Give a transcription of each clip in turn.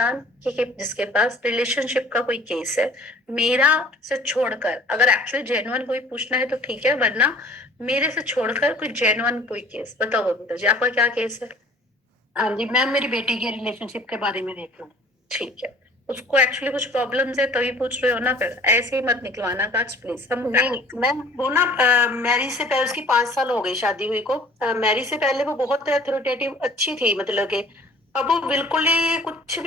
इंसान जिसके पास रिलेशनशिप का कोई केस है, मेरा से छोड़कर, अगर एक्चुअली जेन्युइन कोई पूछना है तो ठीक है, वरना मेरे से छोड़कर कोई जेन्युइन कोई केस बताओ बबीता जी, आपका क्या केस है? हाँ जी मैम, मेरी बेटी के रिलेशनशिप के बारे में देख लो। ठीक है, उसको एक्चुअली कुछ प्रॉब्लम्स है तभी पूछ रहे हो ना, फिर ऐसे ही मत निकलवाना काज प्लीज। हम नहीं मैम, वो ना मैरिज से पहले, उसकी 5 साल हो गई शादी हुई को। मैरिज से पहले वो बहुत अथॉरिटेटिव अच्छी थी, मतलब कि अब वो बिल्कुल ही कुछ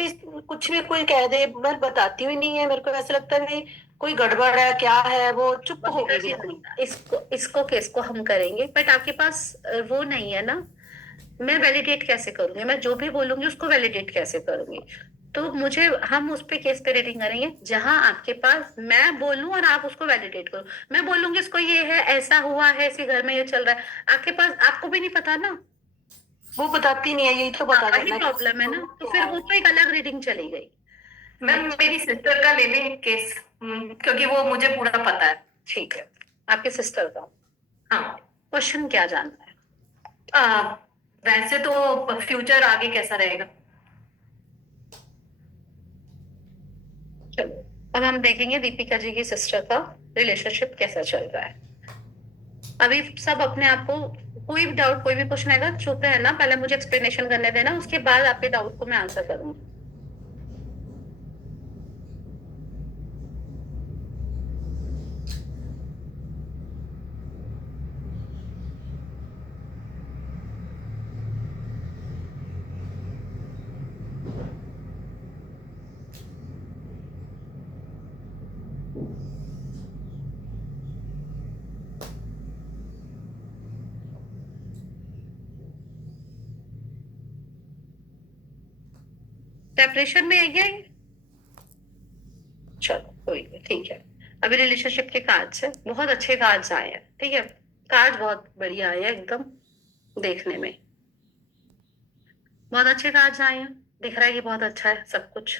भी कोई कह दे, मैं बताती हुई नहीं है। मेरे को ऐसा लगता है कि कोई गड़बड़ है, क्या है, वो चुप हो बबीता गई जी, बिल्कुल। इसको केस को हम करेंगे, बट आपके पास वो नहीं है ना। मैं वैलिडेट कैसे करूंगी? मैं जो भी बोलूंगी उसको वैलिडेट कैसे करूंगी? तो मुझे, हम उस पे केस पे रेटिंग करेंगे जहां आपके पास मैं बोलूं और आप उसको वैलिडेट करो। मैं बोलूंगी इसको ये है, ऐसा हुआ है, इसी घर में ये चल रहा है, आपके पास आपको भी नहीं पता ना। वो बताती नहीं है, यही तो हाँ, बता वही करना कि प्रॉब्लम है ना, तो फिर वो तो एक अलग रीडिंग चली गई। मैम मेरी सिस्टर का ले लें केस, क्योंकि वो मुझे पूरा पता है। ठीक है, आपके सिस्टर का। हाँ। क्वेश्चन क्या जानना है? वैसे तो फ्यूचर आगे कैसा रहेगा? चलो, अब हम देखेंगे दीपिका जी की सिस्टर का रिलेशनशिप कैसा चल रहा है। अभी सब अपने आप को, कोई भी डाउट, कोई भी क्वेश्चन आएगा चुप रहना, पहले मुझे एक्सप्लेनेशन करने देना, उसके बाद आपके डाउट को मैं आंसर करूंगी। सेपरेशन में है क्या ये? चलो कोई नहीं, ठीक है। अभी रिलेशनशिप के कार्ड्स है, बहुत अच्छे कार्ड्स आए हैं, ठीक है। कार्ड बहुत बढ़िया आए हैं एकदम, देखने में बहुत अच्छे कार्ड्स आए हैं। दिख रहा है कि बहुत अच्छा है सब कुछ,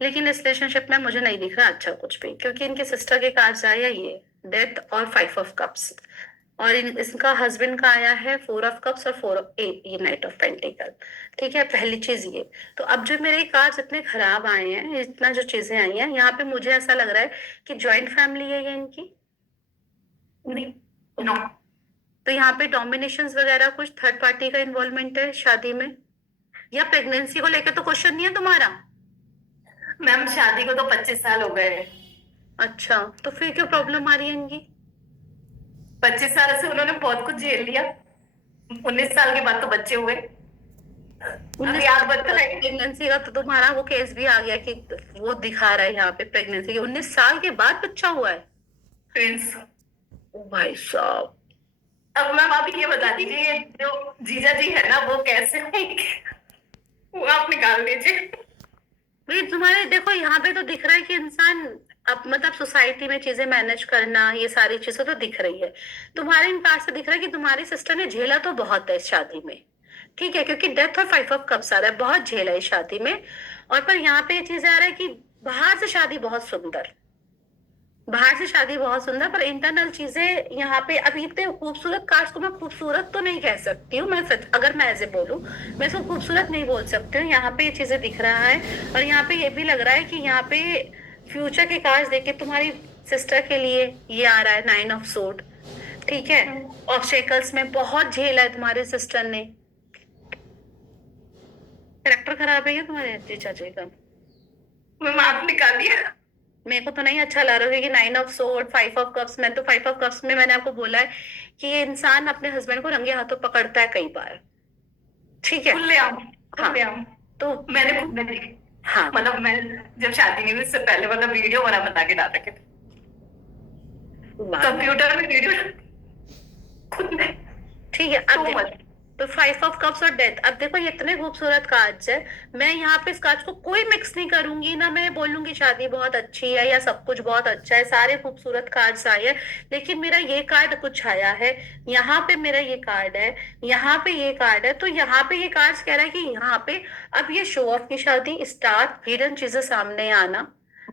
लेकिन इस रिलेशनशिप में मुझे नहीं दिख रहा अच्छा कुछ भी, क्योंकि इनके सिस्टर के कार्ड्स आए हैं ये डेथ और 5 ऑफ कप्स, और इसका हस्बैंड का आया है 4 ऑफ कप्स और 4 ये नाइट ऑफ पेंटिकल। ठीक है, पहली चीज ये। तो अब जो मेरे कार्ड्स इतने खराब आए हैं, इतना जो चीजें आई हैं यहाँ पे, मुझे ऐसा लग रहा है कि जॉइंट फैमिली है ये इनकी। नहीं। नो। तो यहाँ पे डोमिनेशन वगैरह कुछ थर्ड पार्टी का इन्वॉल्वमेंट है शादी में, या प्रेगनेंसी को लेकर तो क्वेश्चन नहीं है तुम्हारा? मैम शादी को तो 25 साल हो गए। अच्छा, तो फिर क्यों प्रॉब्लम आ रही है इनकी? 25 साल से उन्होंने बहुत कुछ झेल लिया। 19 साल के बाद तो बच्चे हुए। अभी आप बताएं। प्रेगनेंसी का तो तुम्हारा वो केस भी आ गया कि वो दिखा रहा है यहाँ पे प्रेगनेंसी के 19 साल के बाद बच्चा हुआ है। ट्विंस। ओ भाई साहब। अब मैम आप ये बता दीजिए, जो जीजा जी है ना वो कैसे होंगे, वो आप निकाल दीजिए। भाई तुम्हारे देखो यहाँ पे तो दिख रहा है कि इंसान, अब मतलब सोसाइटी में चीजें मैनेज करना, ये सारी चीजें तो दिख रही है। तुम्हारे इन पास से दिख रहा है कि तुम्हारी सिस्टर ने झेला तो बहुत है इस शादी में, ठीक है, क्योंकि डेथ और 5 ऑफ कप्स आ रहा है, बहुत झेला है इस शादी में। और पर यहाँ पे ये चीज आ रहा है कि बाहर से शादी बहुत सुंदर, बाहर से शादी बहुत सुंदर, पर इंटरनल चीजें यहाँ पे अभी इतने खूबसूरत कास्ट को मैं खूबसूरत तो नहीं कह सकती हूँ, मैं सच अगर मैं ऐसे बोलूँ, मैं इसको खूबसूरत नहीं बोल सकती हूँ। यहाँ पे ये चीजें दिख रहा है, और यहाँ पे ये भी लग रहा है कि यहाँ पे फ्यूचर के कार्ड देख के तुम्हारी सिस्टर के लिए ये आ रहा है 9 ऑफ सोर्ड, ठीक है। ऑब्स्टेकल्स में बहुत झेला है तुम्हारे सिस्टर ने। कैरेक्टर खराब है क्या तुम्हारे जीजा जी का? मैम आप निकालिए। मेरे को तो नहीं अच्छा लग रहा है कि 9 ऑफ सोर्ड 5 ऑफ कप्स, मैं तो 5 ऑफ कप्स में मैंने आपको बोला है कि ये इंसान अपने हस्बैंड को रंगे हाथों पकड़ता है कई बार, ठीक है। खुलेआम। हाँ, खुलेआम। तो मैंने खुद में देखी। हाँ, मतलब मैं जब शादी नहीं हुई उससे पहले मतलब वीडियो बना के डाल रखे थे कंप्यूटर में, वीडियो खुद में। ठीक है। अब तो देखो, मत। तो 5 ऑफ कप्स और डेथ, अब देखो ये इतने खूबसूरत कार्ड्स है, मैं यहाँ पे इस कार्ड को कोई मिक्स नहीं करूंगी ना, मैं बोलूंगी शादी बहुत अच्छी है या सब कुछ बहुत अच्छा है, सारे खूबसूरत कार्ड्स आए हैं, लेकिन मेरा ये कार्ड कुछ आया है, यहाँ पे मेरा ये कार्ड है, यहाँ पे ये कार्ड है, तो यहाँ पे ये कार्ड्स कह रहा है कि यहाँ पे अब ये शो ऑफ की शादी स्टार्ट, हिडन चीजें सामने आना,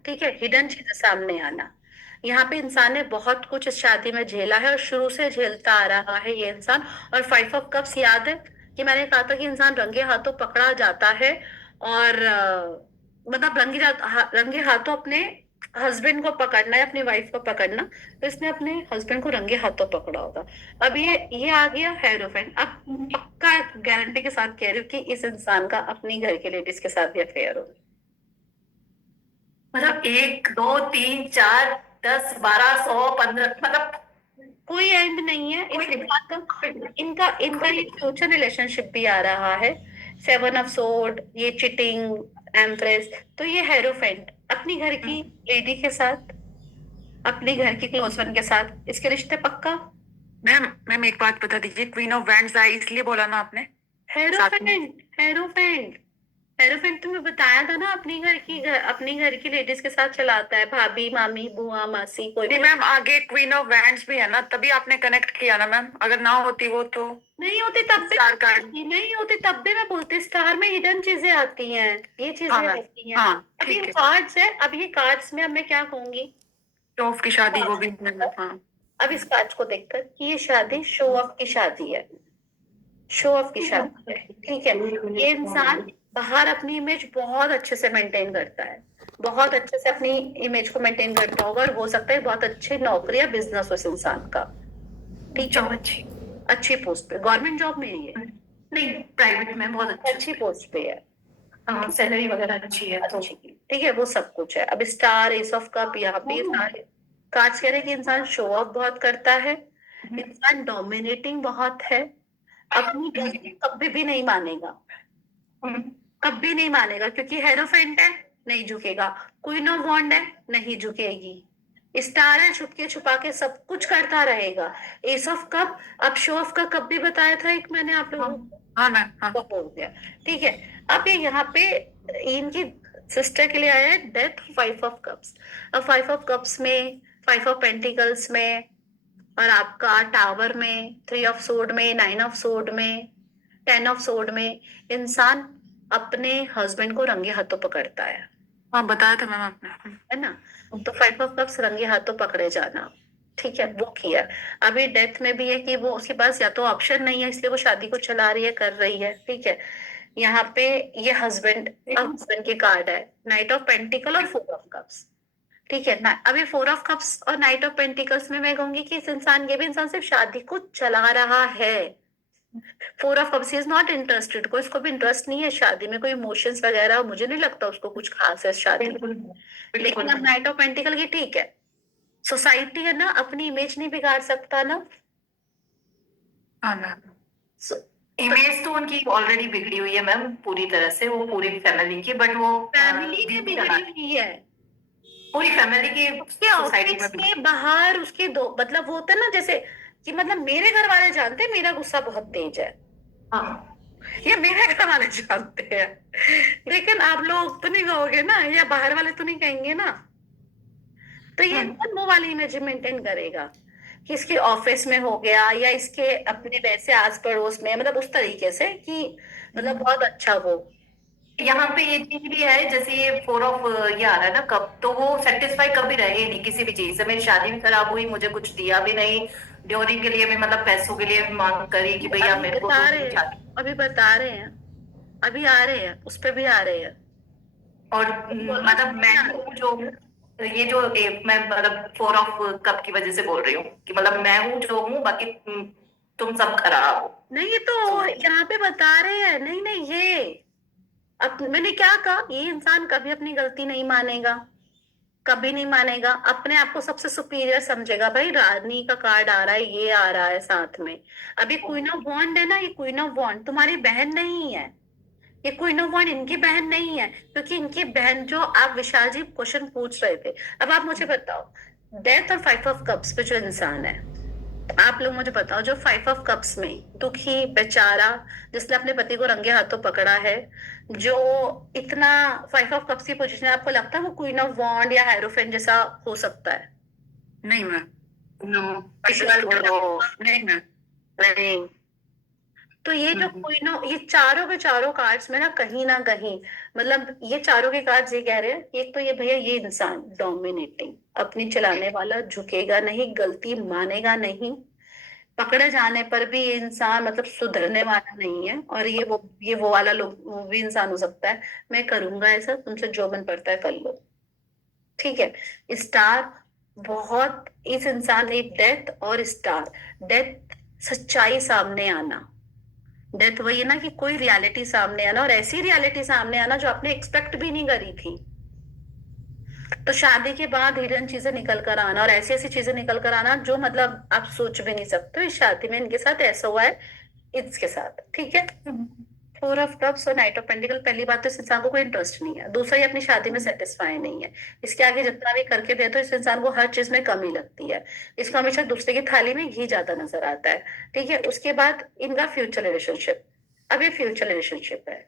ठीक है, हिडन चीजें सामने आना। यहाँ पे इंसान ने बहुत कुछ इस शादी में झेला है और शुरू से झेलता आ रहा है ये इंसान। और 5 ऑफ कप्स याद है कि मैंने कहा था कि इंसान रंगे हाथों पकड़ा जाता है, और मतलब रंगे हाथों अपने हस्बैंड को पकड़ना है, अपनी वाइफ को पकड़ना। तो इसने अपने हस्बैंड को रंगे हाथों पकड़ा होगा। अब ये आ गया हेरोफेंट। अब पक्का गारंटी के साथ कह रही हूँ कि इस इंसान का अपनी घर की लेडीज के साथ भी अफेयर हो। मतलब 1 2 3 4 10 12 100 15 मतलब कोई एंड नहीं है इस इंसान का। इनका इनका ये फ्यूचर रिलेशनशिप भी आ रहा है। 7 ऑफ सोर्ड, ये चिटिंग एम्प्रेस। तो ये हेरोफेंट अपनी घर की लेडी के साथ, अपने घर की क्लोज वन के साथ, इसके रिश्ते पक्का। मैम मैम एक बात बता दीजिए, क्वीन ऑफ वैंड्स आई इसलिए बोला ना आपने? हेरोफेंट हेरोफेंट हेरोफेंट तुम्हें बताया था ना, अपनी घर की लेडीज के साथ चलाता है, भाभी, मामी, बुआ, मासी, कोई नहीं भी। मैम, आगे क्वीन ऑफ वैंड्स भी है ना, तभी आपने कनेक्ट किया ना मैम। अगर ना होती वो तो नहीं होती तब भी स्टार कार्ड। नहीं होती तब भी मैं बोलती, स्टार में हिडन चीजें आती हैं, ये चीजें हाँ मैम, आती हैं। हाँ अब ये ठीक है। कार्ड्स है, अब ये कार्ड्स में अब मैं क्या कहूंगी, शो ऑफ की शादी वो भी हाँ। अब इस कार्ड्स को देखकर कि ये शादी शो ऑफ की शादी है, शो ऑफ की शादी है। ठीक है, ये इंसान बाहर अपनी इमेज बहुत अच्छे से मेंटेन करता है, बहुत अच्छे से अपनी इमेज को मेंटेन करता होगा, और हो सकता है बहुत अच्छी नौकरी या बिजनेस हो इस इंसान का। ठीक है, अच्छी पोस्ट पे, गवर्नमेंट जॉब में ही है, नहीं प्राइवेट में बहुत अच्छी पोस्ट पे है, सैलरी वगैरह अच्छी है तो अच्छी। ठीक है, वो सब कुछ है। अब स्टार, एस ऑफ कप, यहाँ पे सारे कार्ड्स कह रहे हैं कि इंसान शो ऑफ बहुत करता है, इंसान डोमिनेटिंग बहुत है, अपनी गलती कभी भी नहीं मानेगा, कभी नहीं मानेगा, क्योंकि हेरोफेंट है, नहीं झुकेगा। क्वीन ऑफ वॉन्ड है, नहीं झुकेगी। स्टार है, छुपके छुपा के सब कुछ करता रहेगा। एस ऑफ कप, अब शो ऑफ का कप भी बताया था एक मैंने आप लोगों को, हाँ मैम हाँ। वो हो गया। ठीक है, अब ये यहाँ पे इनकी सिस्टर के लिए आया है डेथ, 5 ऑफ कप्स। अब 5 ऑफ कप्स में, 5 ऑफ पेंटिकल्स में, और आपका टावर में, 3 ऑफ सोर्ड में, 9 ऑफ सोर्ड में, 10 ऑफ सोर्ड में, इंसान अपने हस्बैंड को रंगे हाथों पकड़ता है हाँ बताया था मैम आपने। है ना। तो 5 ऑफ कप्स रंगे हाथों पकड़े जाना, ठीक है, वो किया। अभी डेथ में भी है कि वो उसके पास या तो ऑप्शन नहीं है, इसलिए वो शादी को चला रही है, कर रही है। ठीक है, यहाँ पे ये हस्बैंड के कार्ड है, नाइट ऑफ पेंटिकल और 4 ऑफ कप्स। ठीक है ना, अभी 4 ऑफ कप्स और नाइट ऑफ पेंटिकल्स में मैं कहूंगी कि ये भी इंसान सिर्फ शादी को चला रहा है। 4 of cups is not interested, को इसको भी इंटरेस्ट नहीं है शादी में, कोई इमोशंस वगैरह मुझे नहीं लगता उसको कुछ खास है शादी में। लेकिन अब नाइट ऑफ पेंटिकल की ठीक है, सोसाइटी है ना, अपनी इमेज नहीं बिगाड़ सकता ना। हाँ मैम, इमेज तो उनकी ऑलरेडी बिगड़ी हुई है मैम, पूरी तरह से, वो पूरी फैमिली की, बट वो फैमिली में बिगड़ी हुई है, पूरी फैमिली की उसके सोसाइटी ऑफिस में में, बाहर उसके दो मतलब वो होता है ना, जैसे कि मतलब मेरे घर वाले जानते हैं मेरा गुस्सा बहुत तेज है, हाँ ये मेरे घर वाले जानते हैं, लेकिन आप लोग तो नहीं कहोगे ना, या बाहर वाले तो नहीं कहेंगे ना। तो ये इंसान वो वाली इमेज मेंटेन करेगा कि इसके ऑफिस में हो गया, या इसके अपने वैसे आस पड़ोस में, मतलब उस तरीके से कि मतलब बहुत अच्छा वो। यहाँ पे ये चीज भी है, जैसे ये 4 ऑफ ये आ रहा है ना कब, तो वो सेटिस्फाई कभी रहे नहीं किसी भी चीज से। मेरी शादी भी खराब हुई, मुझे कुछ दिया भी नहीं, ड्योरी के लिए भी मतलब पैसों के लिए भी मांग करी कि भैया अभी मेरे को बता तो रहे हैं, शादी। अभी बता रहे हैं, अभी आ रहे हैं, उस पे भी आ रहे हैं। और मतलब मैं हूँ जो ये जो मैं मतलब 4 ऑफ कप की वजह से बोल रही हूँ कि मतलब मैं हूँ जो हूँ, बाकी तुम सब खराब हो। नहीं, ये तो यहाँ पे बता रहे हैं, नहीं नहीं, ये अब मैंने क्या कहा, ये इंसान कभी अपनी गलती नहीं मानेगा, कभी नहीं मानेगा, अपने आप को सबसे सुपीरियर समझेगा। भाई रानी का कार्ड आ रहा है, ये आ रहा है साथ में। अभी क्वीन ऑफ वॉन्ड है ना, ये क्वीन ऑफ वॉन्ड तुम्हारी बहन नहीं है, ये क्वीन ऑफ वॉन्ड इनकी बहन नहीं है, क्योंकि इनकी बहन, जो आप विशाल जी क्वेश्चन पूछ रहे थे, अब आप मुझे बताओ, डेथ और 5 ऑफ कप्स पे जो इंसान है, आप लोग मुझे बताओ, जो 5 ऑफ कप्स में दुखी बेचारा, जिसने अपने पति को रंगे हाथों पकड़ा है, जो इतना 5 ऑफ कप्स की पोजीशन है, आपको लगता है वो क्वीन ऑफ वॉन्ड या हेरोफेंट जैसा हो सकता है? नहीं मैम, नहीं नहीं मैम। नहीं। तो ये जो क्वीन, ये चारों के चारों कार्ड्स में ना कहीं मतलब ये चारों के कार्ड्स ये कह रहे हैं, एक तो ये भैया, ये इंसान डोमिनेटिंग, अपनी चलाने वाला, झुकेगा नहीं, गलती मानेगा नहीं, पकड़े जाने पर भी ये इंसान मतलब सुधरने वाला नहीं है, और ये वो वाला लोग वो भी इंसान हो सकता है, मैं करूंगा ऐसा, तुमसे जो मन पड़ता है कर लो, ठीक है। स्टार बहुत, इस इंसान ने डेथ और स्टार, डेथ सच्चाई सामने आना, डेथ वही है ना कि कोई रियलिटी सामने आना, और ऐसी रियलिटी सामने आना जो आपने एक्सपेक्ट भी नहीं करी थी। तो शादी के बाद हिडन चीजें निकल कर आना, और ऐसी ऐसी चीजें निकल कर आना जो मतलब आप सोच भी नहीं सकते हो। इस शादी में इनके साथ ऐसा हुआ है, इसके साथ, ठीक है। फोर ऑफ कप्स और नाइट ऑफ पेंटिकल, पहली बात तो इस इंसान को कोई इंटरेस्ट नहीं है, दूसरा ये अपनी शादी में सेटिस्फाई नहीं है। इसके आगे जितना भी करके दे तो इस इंसान को हर चीज में कमी लगती है, इसको हमेशा दूसरे की थाली में घी ज्यादा नजर आता है, ठीक है। उसके बाद इनका फ्यूचर रिलेशनशिप, अब ये फ्यूचर रिलेशनशिप है,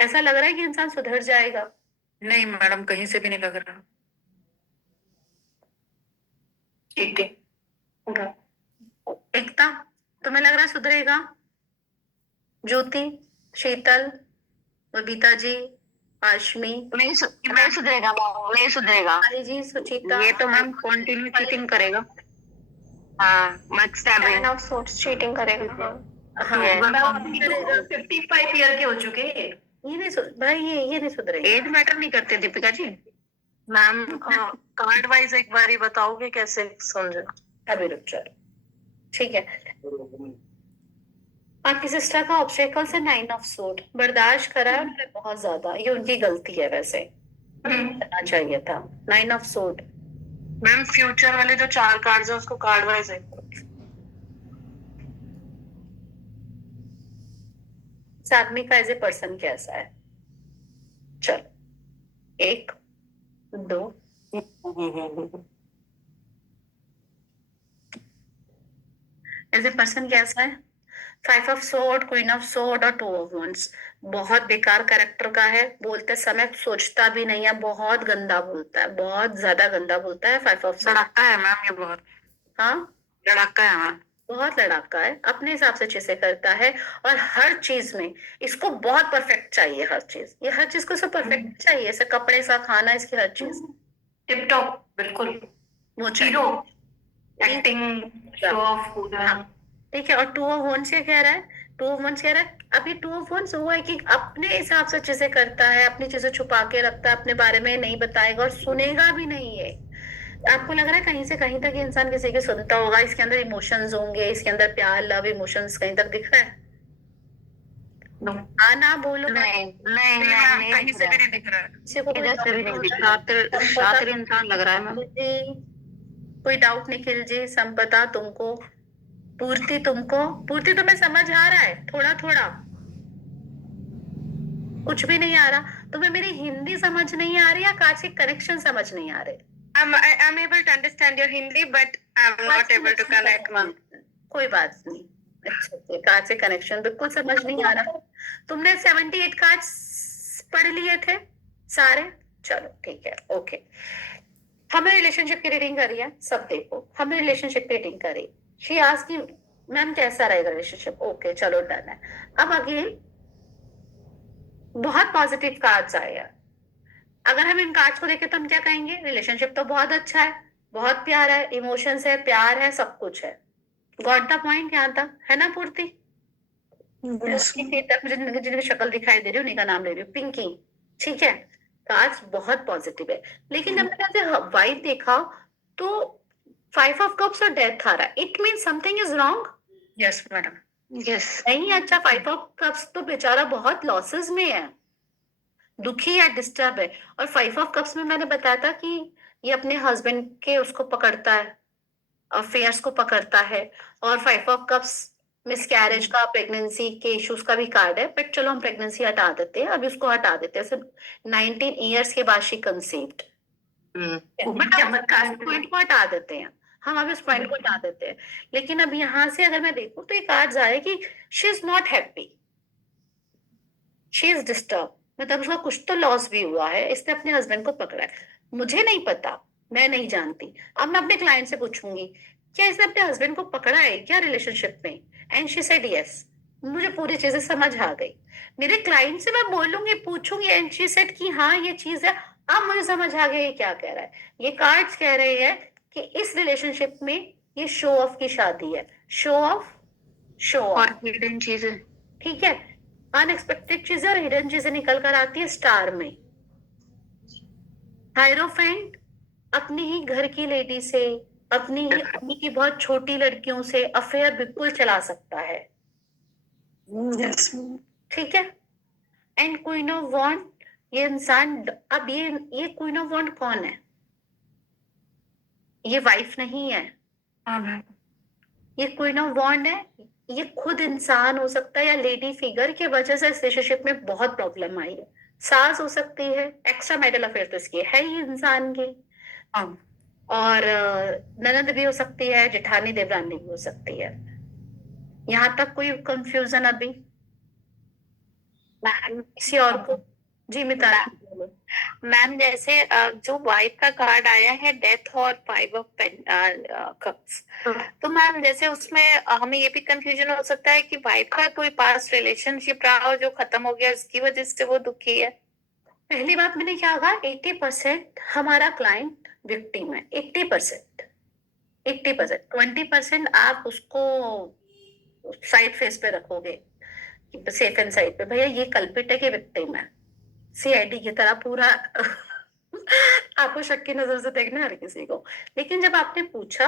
ऐसा लग रहा है कि इंसान सुधर जाएगा। नहीं मैडम, कहीं से भी नहीं लग रहा। चीटिंग। एकता, तुम्हें लग रहा है सुधरेगा? ज्योति, शीतल, बबीता जी, आशमी, नहीं सुधरेगा मैम, नहीं सुधरेगा। हरी जी, सुचिता, ये तो मैम कंटिन्यू चीटिंग करेगा। हाँ, बैकस्टैबिंग ऑफ सोर्ट्स चीटिंग करेगा। हाँ, ये 55 ईयर के हो चुके हैं। ये नहीं भाई, ये नहीं सुधरेगा। एज मैटर नहीं करते Deepika ji. Ma'am card wise एक बार ही बताओगे कैसे समझे? अभी रुक जाओ, ठीक है। आपकी सिस्टर का ऑब्स्टेकल से 9 ऑफ सूट, बर्दाश्त करा है उन्होंने बहुत ज्यादा, ये उनकी गलती है, वैसे करना चाहिए था। 9 ऑफ सूट, मैम फ्यूचर वाले जो 4 कार्ड्स हैं उसको कार्ड वाइज है। इस आदमी का एज ए पर्सन कैसा है? चलो, 1 2, एज ए पर्सन कैसा है? 5 of sword, queen of sword और 2 ऑफ वंड्स, बहुत बेकार कैरेक्टर का है, बोलते समय सोचता भी नहीं है, बहुत गंदा बोलता है, बहुत ज्यादा गंदा बोलता है। 5 ऑफ सोर्ड, लड़ाका है मैम ये बहुत, हाँ लड़ाका है मैम। बहुत लड़ाका है, अपने हिसाब से चीजें करता है, और हर चीज में इसको बहुत परफेक्ट चाहिए, हर चीज, ये हर चीज को इसको परफेक्ट चाहिए, ऐसे कपड़े सा, खाना, इसकी हर चीज टिप टॉप, बिल्कुल वो चाहिए, हीरो, एक्टिंग, शो ऑफ पूरा। ठीक है। और 2 ऑफ वंड्स क्या कह रहा है? 2 ऑफ वंड्स कह रहा है, अभी 2 ऑफ वंड्स हुआ है कि अपने हिसाब से चीजें करता है, अपनी चीजें छुपा के रखता है, अपने बारे में नहीं बताएगा और सुनेगा भी नहीं है। आपको लग रहा है कहीं से कहीं तक ये इंसान किसी की सुनता होगा, इसके अंदर इमोशंस होंगे, इसके अंदर प्यार, लव, इमोशंस कहीं तक दिख रहा है? हाँ ना बोलो। नहीं नहीं मैम नहीं कहीं से भी नहीं दिख रहा है। किसी को इधर से भी नहीं दिख रहा। शातिर इंसान लग रहा है मैम। जी, कोई डाउट निखिल जी, संपदा तुमको, पूर्ति तुमको, पूर्ति तुम्हें समझ आ रहा है थोड़ा थोड़ा? कुछ भी नहीं आ रहा? तुम्हें मेरी हिंदी समझ नहीं आ रही या कार्ड कनेक्शन समझ नहीं आ रहे? I'm able to understand your Hindi, but I'm not able to connect, ma'am. कोई बात नहीं, अच्छा, कार्ड से कनेक्शन बिल्कुल समझ नहीं आ रहा। तुमने 78 कार्ड्स पढ़ लिए थे सारे? चलो ठीक है, ओके। हमने रिलेशनशिप की रीडिंग करी है, सब देखो, हमने रिलेशनशिप की रीडिंग करी। शी आस्क्ड कि मैम कैसा रहेगा रिलेशनशिप, ओके चलो डन है। अब अगेन बहुत पॉजिटिव कार्ड्स आए हैं, अगर हम इन कार्ड्स को देखें तो हम क्या कहेंगे? रिलेशनशिप तो बहुत अच्छा है, बहुत प्यार है, इमोशंस है, प्यार है, सब कुछ है। गॉट द पॉइंट यहाँ तक, है ना पूर्ति? तक मुझे जिनकी शक्ल दिखाई दे रही है उन्हीं का नाम ले रही हूँ, पिंकी, ठीक है। कार्ड्स बहुत पॉजिटिव है, लेकिन जब मैंने वाइफ देखा तो 5 ऑफ कप्स और डेथ आ रहा है, it mean something is wrong. Yes madam, Yes. नहीं अच्छा, 5 ऑफ कप्स तो बेचारा बहुत लॉसेस में है, दुखी या डिस्टर्ब है। और 5 ऑफ कप्स में मैंने बताया था कि ये अपने हस्बैंड के उसको पकड़ता है, अफेयर्स को पकड़ता है। और 5 ऑफ कप्स मिसकैरेज का, प्रेगनेंसी के इश्यूज का भी कार्ड है, बट चलो हम प्रेगनेंसी हटा देते हैं, अभी उसको हटा देते हैं। 19 ईयर्स के बाद शी कंसीव्ड, पॉइंट को हटा देते हैं हम, अभी उस पॉइंट को हटा देते हैं। लेकिन अब यहाँ से अगर मैं देखूं तो ये कार्ड्स आए कि she is not happy, she is disturb, मतलब उसका कुछ तो लॉस भी हुआ है, इसने अपने हस्बैंड को पकड़ा है। मुझे नहीं पता, मैं नहीं जानती, अब मैं अपने क्लाइंट से पूछूंगी क्या इसने अपने हस्बैंड को पकड़ा है क्या रिलेशनशिप में, एंड शी सेड यस। मुझे पूरी चीजें समझ आ गई, मेरे क्लाइंट से मैं बोलूंगी, पूछूंगी, एंड शी सेड कि हाँ ये चीज है। अब मुझे समझ आ गया ये क्या कह रहा है। ये कार्ड्स कह रहे हैं कि इस रिलेशनशिप में ये शो ऑफ की शादी है, शो ऑफ, शो और ऑफ, हिडन चीजें। ठीक है। अनएक्सपेक्टेड चीजें और हिडन चीजें निकल कर आती है स्टार में। हायरोफेंट अपनी ही घर की लेडी से, अपनी ही अम्मी की बहुत छोटी लड़कियों से अफेयर बिल्कुल चला सकता है, यस। ठीक है। एंड क्वीन ऑफ वॉन्ड, ये इंसान, अब ये क्वीन ऑफ वॉन्ड कौन है? ये वाइफ नहीं है, हाँ मैम। ये क्वीन ऑफ वॉन्ड है। ये खुद इंसान हो सकता है या लेडी फिगर की वजह से रिलेशनशिप में बहुत प्रॉब्लम आई है। सास हो सकती है, एक्स्ट्रा मैरिटल अफेयर तो इसकी है ही इंसान की, हाँ। और ननद भी हो सकती है, जेठानी देवरानी भी हो सकती है। यहाँ तक कोई कंफ्यूजन अभी मैम किसी और को? जी मिताली बोलो। मैम जैसे जो वाइफ का कार्ड आया है डेथ और 5 ऑफ कप्स, तो मैम जैसे उसमें हमें ये भी कंफ्यूजन हो सकता है कि वाइफ का कोई पास्ट रिलेशनशिप रहा हो जो खत्म हो गया, इसकी वजह से वो दुखी है। पहली बात मैंने क्या कहा, 80% हमारा क्लाइंट विक्टिम है, 80%, 80%, 20% आप उसको साइड फेस पे रखोगे, सेफ एंड साइड पे, भैया ये कल्पिट है कि विक्टिम है, सीआईडी की तरह पूरा आपको शक की नजर से देखना है हर किसी को। लेकिन जब आपने पूछा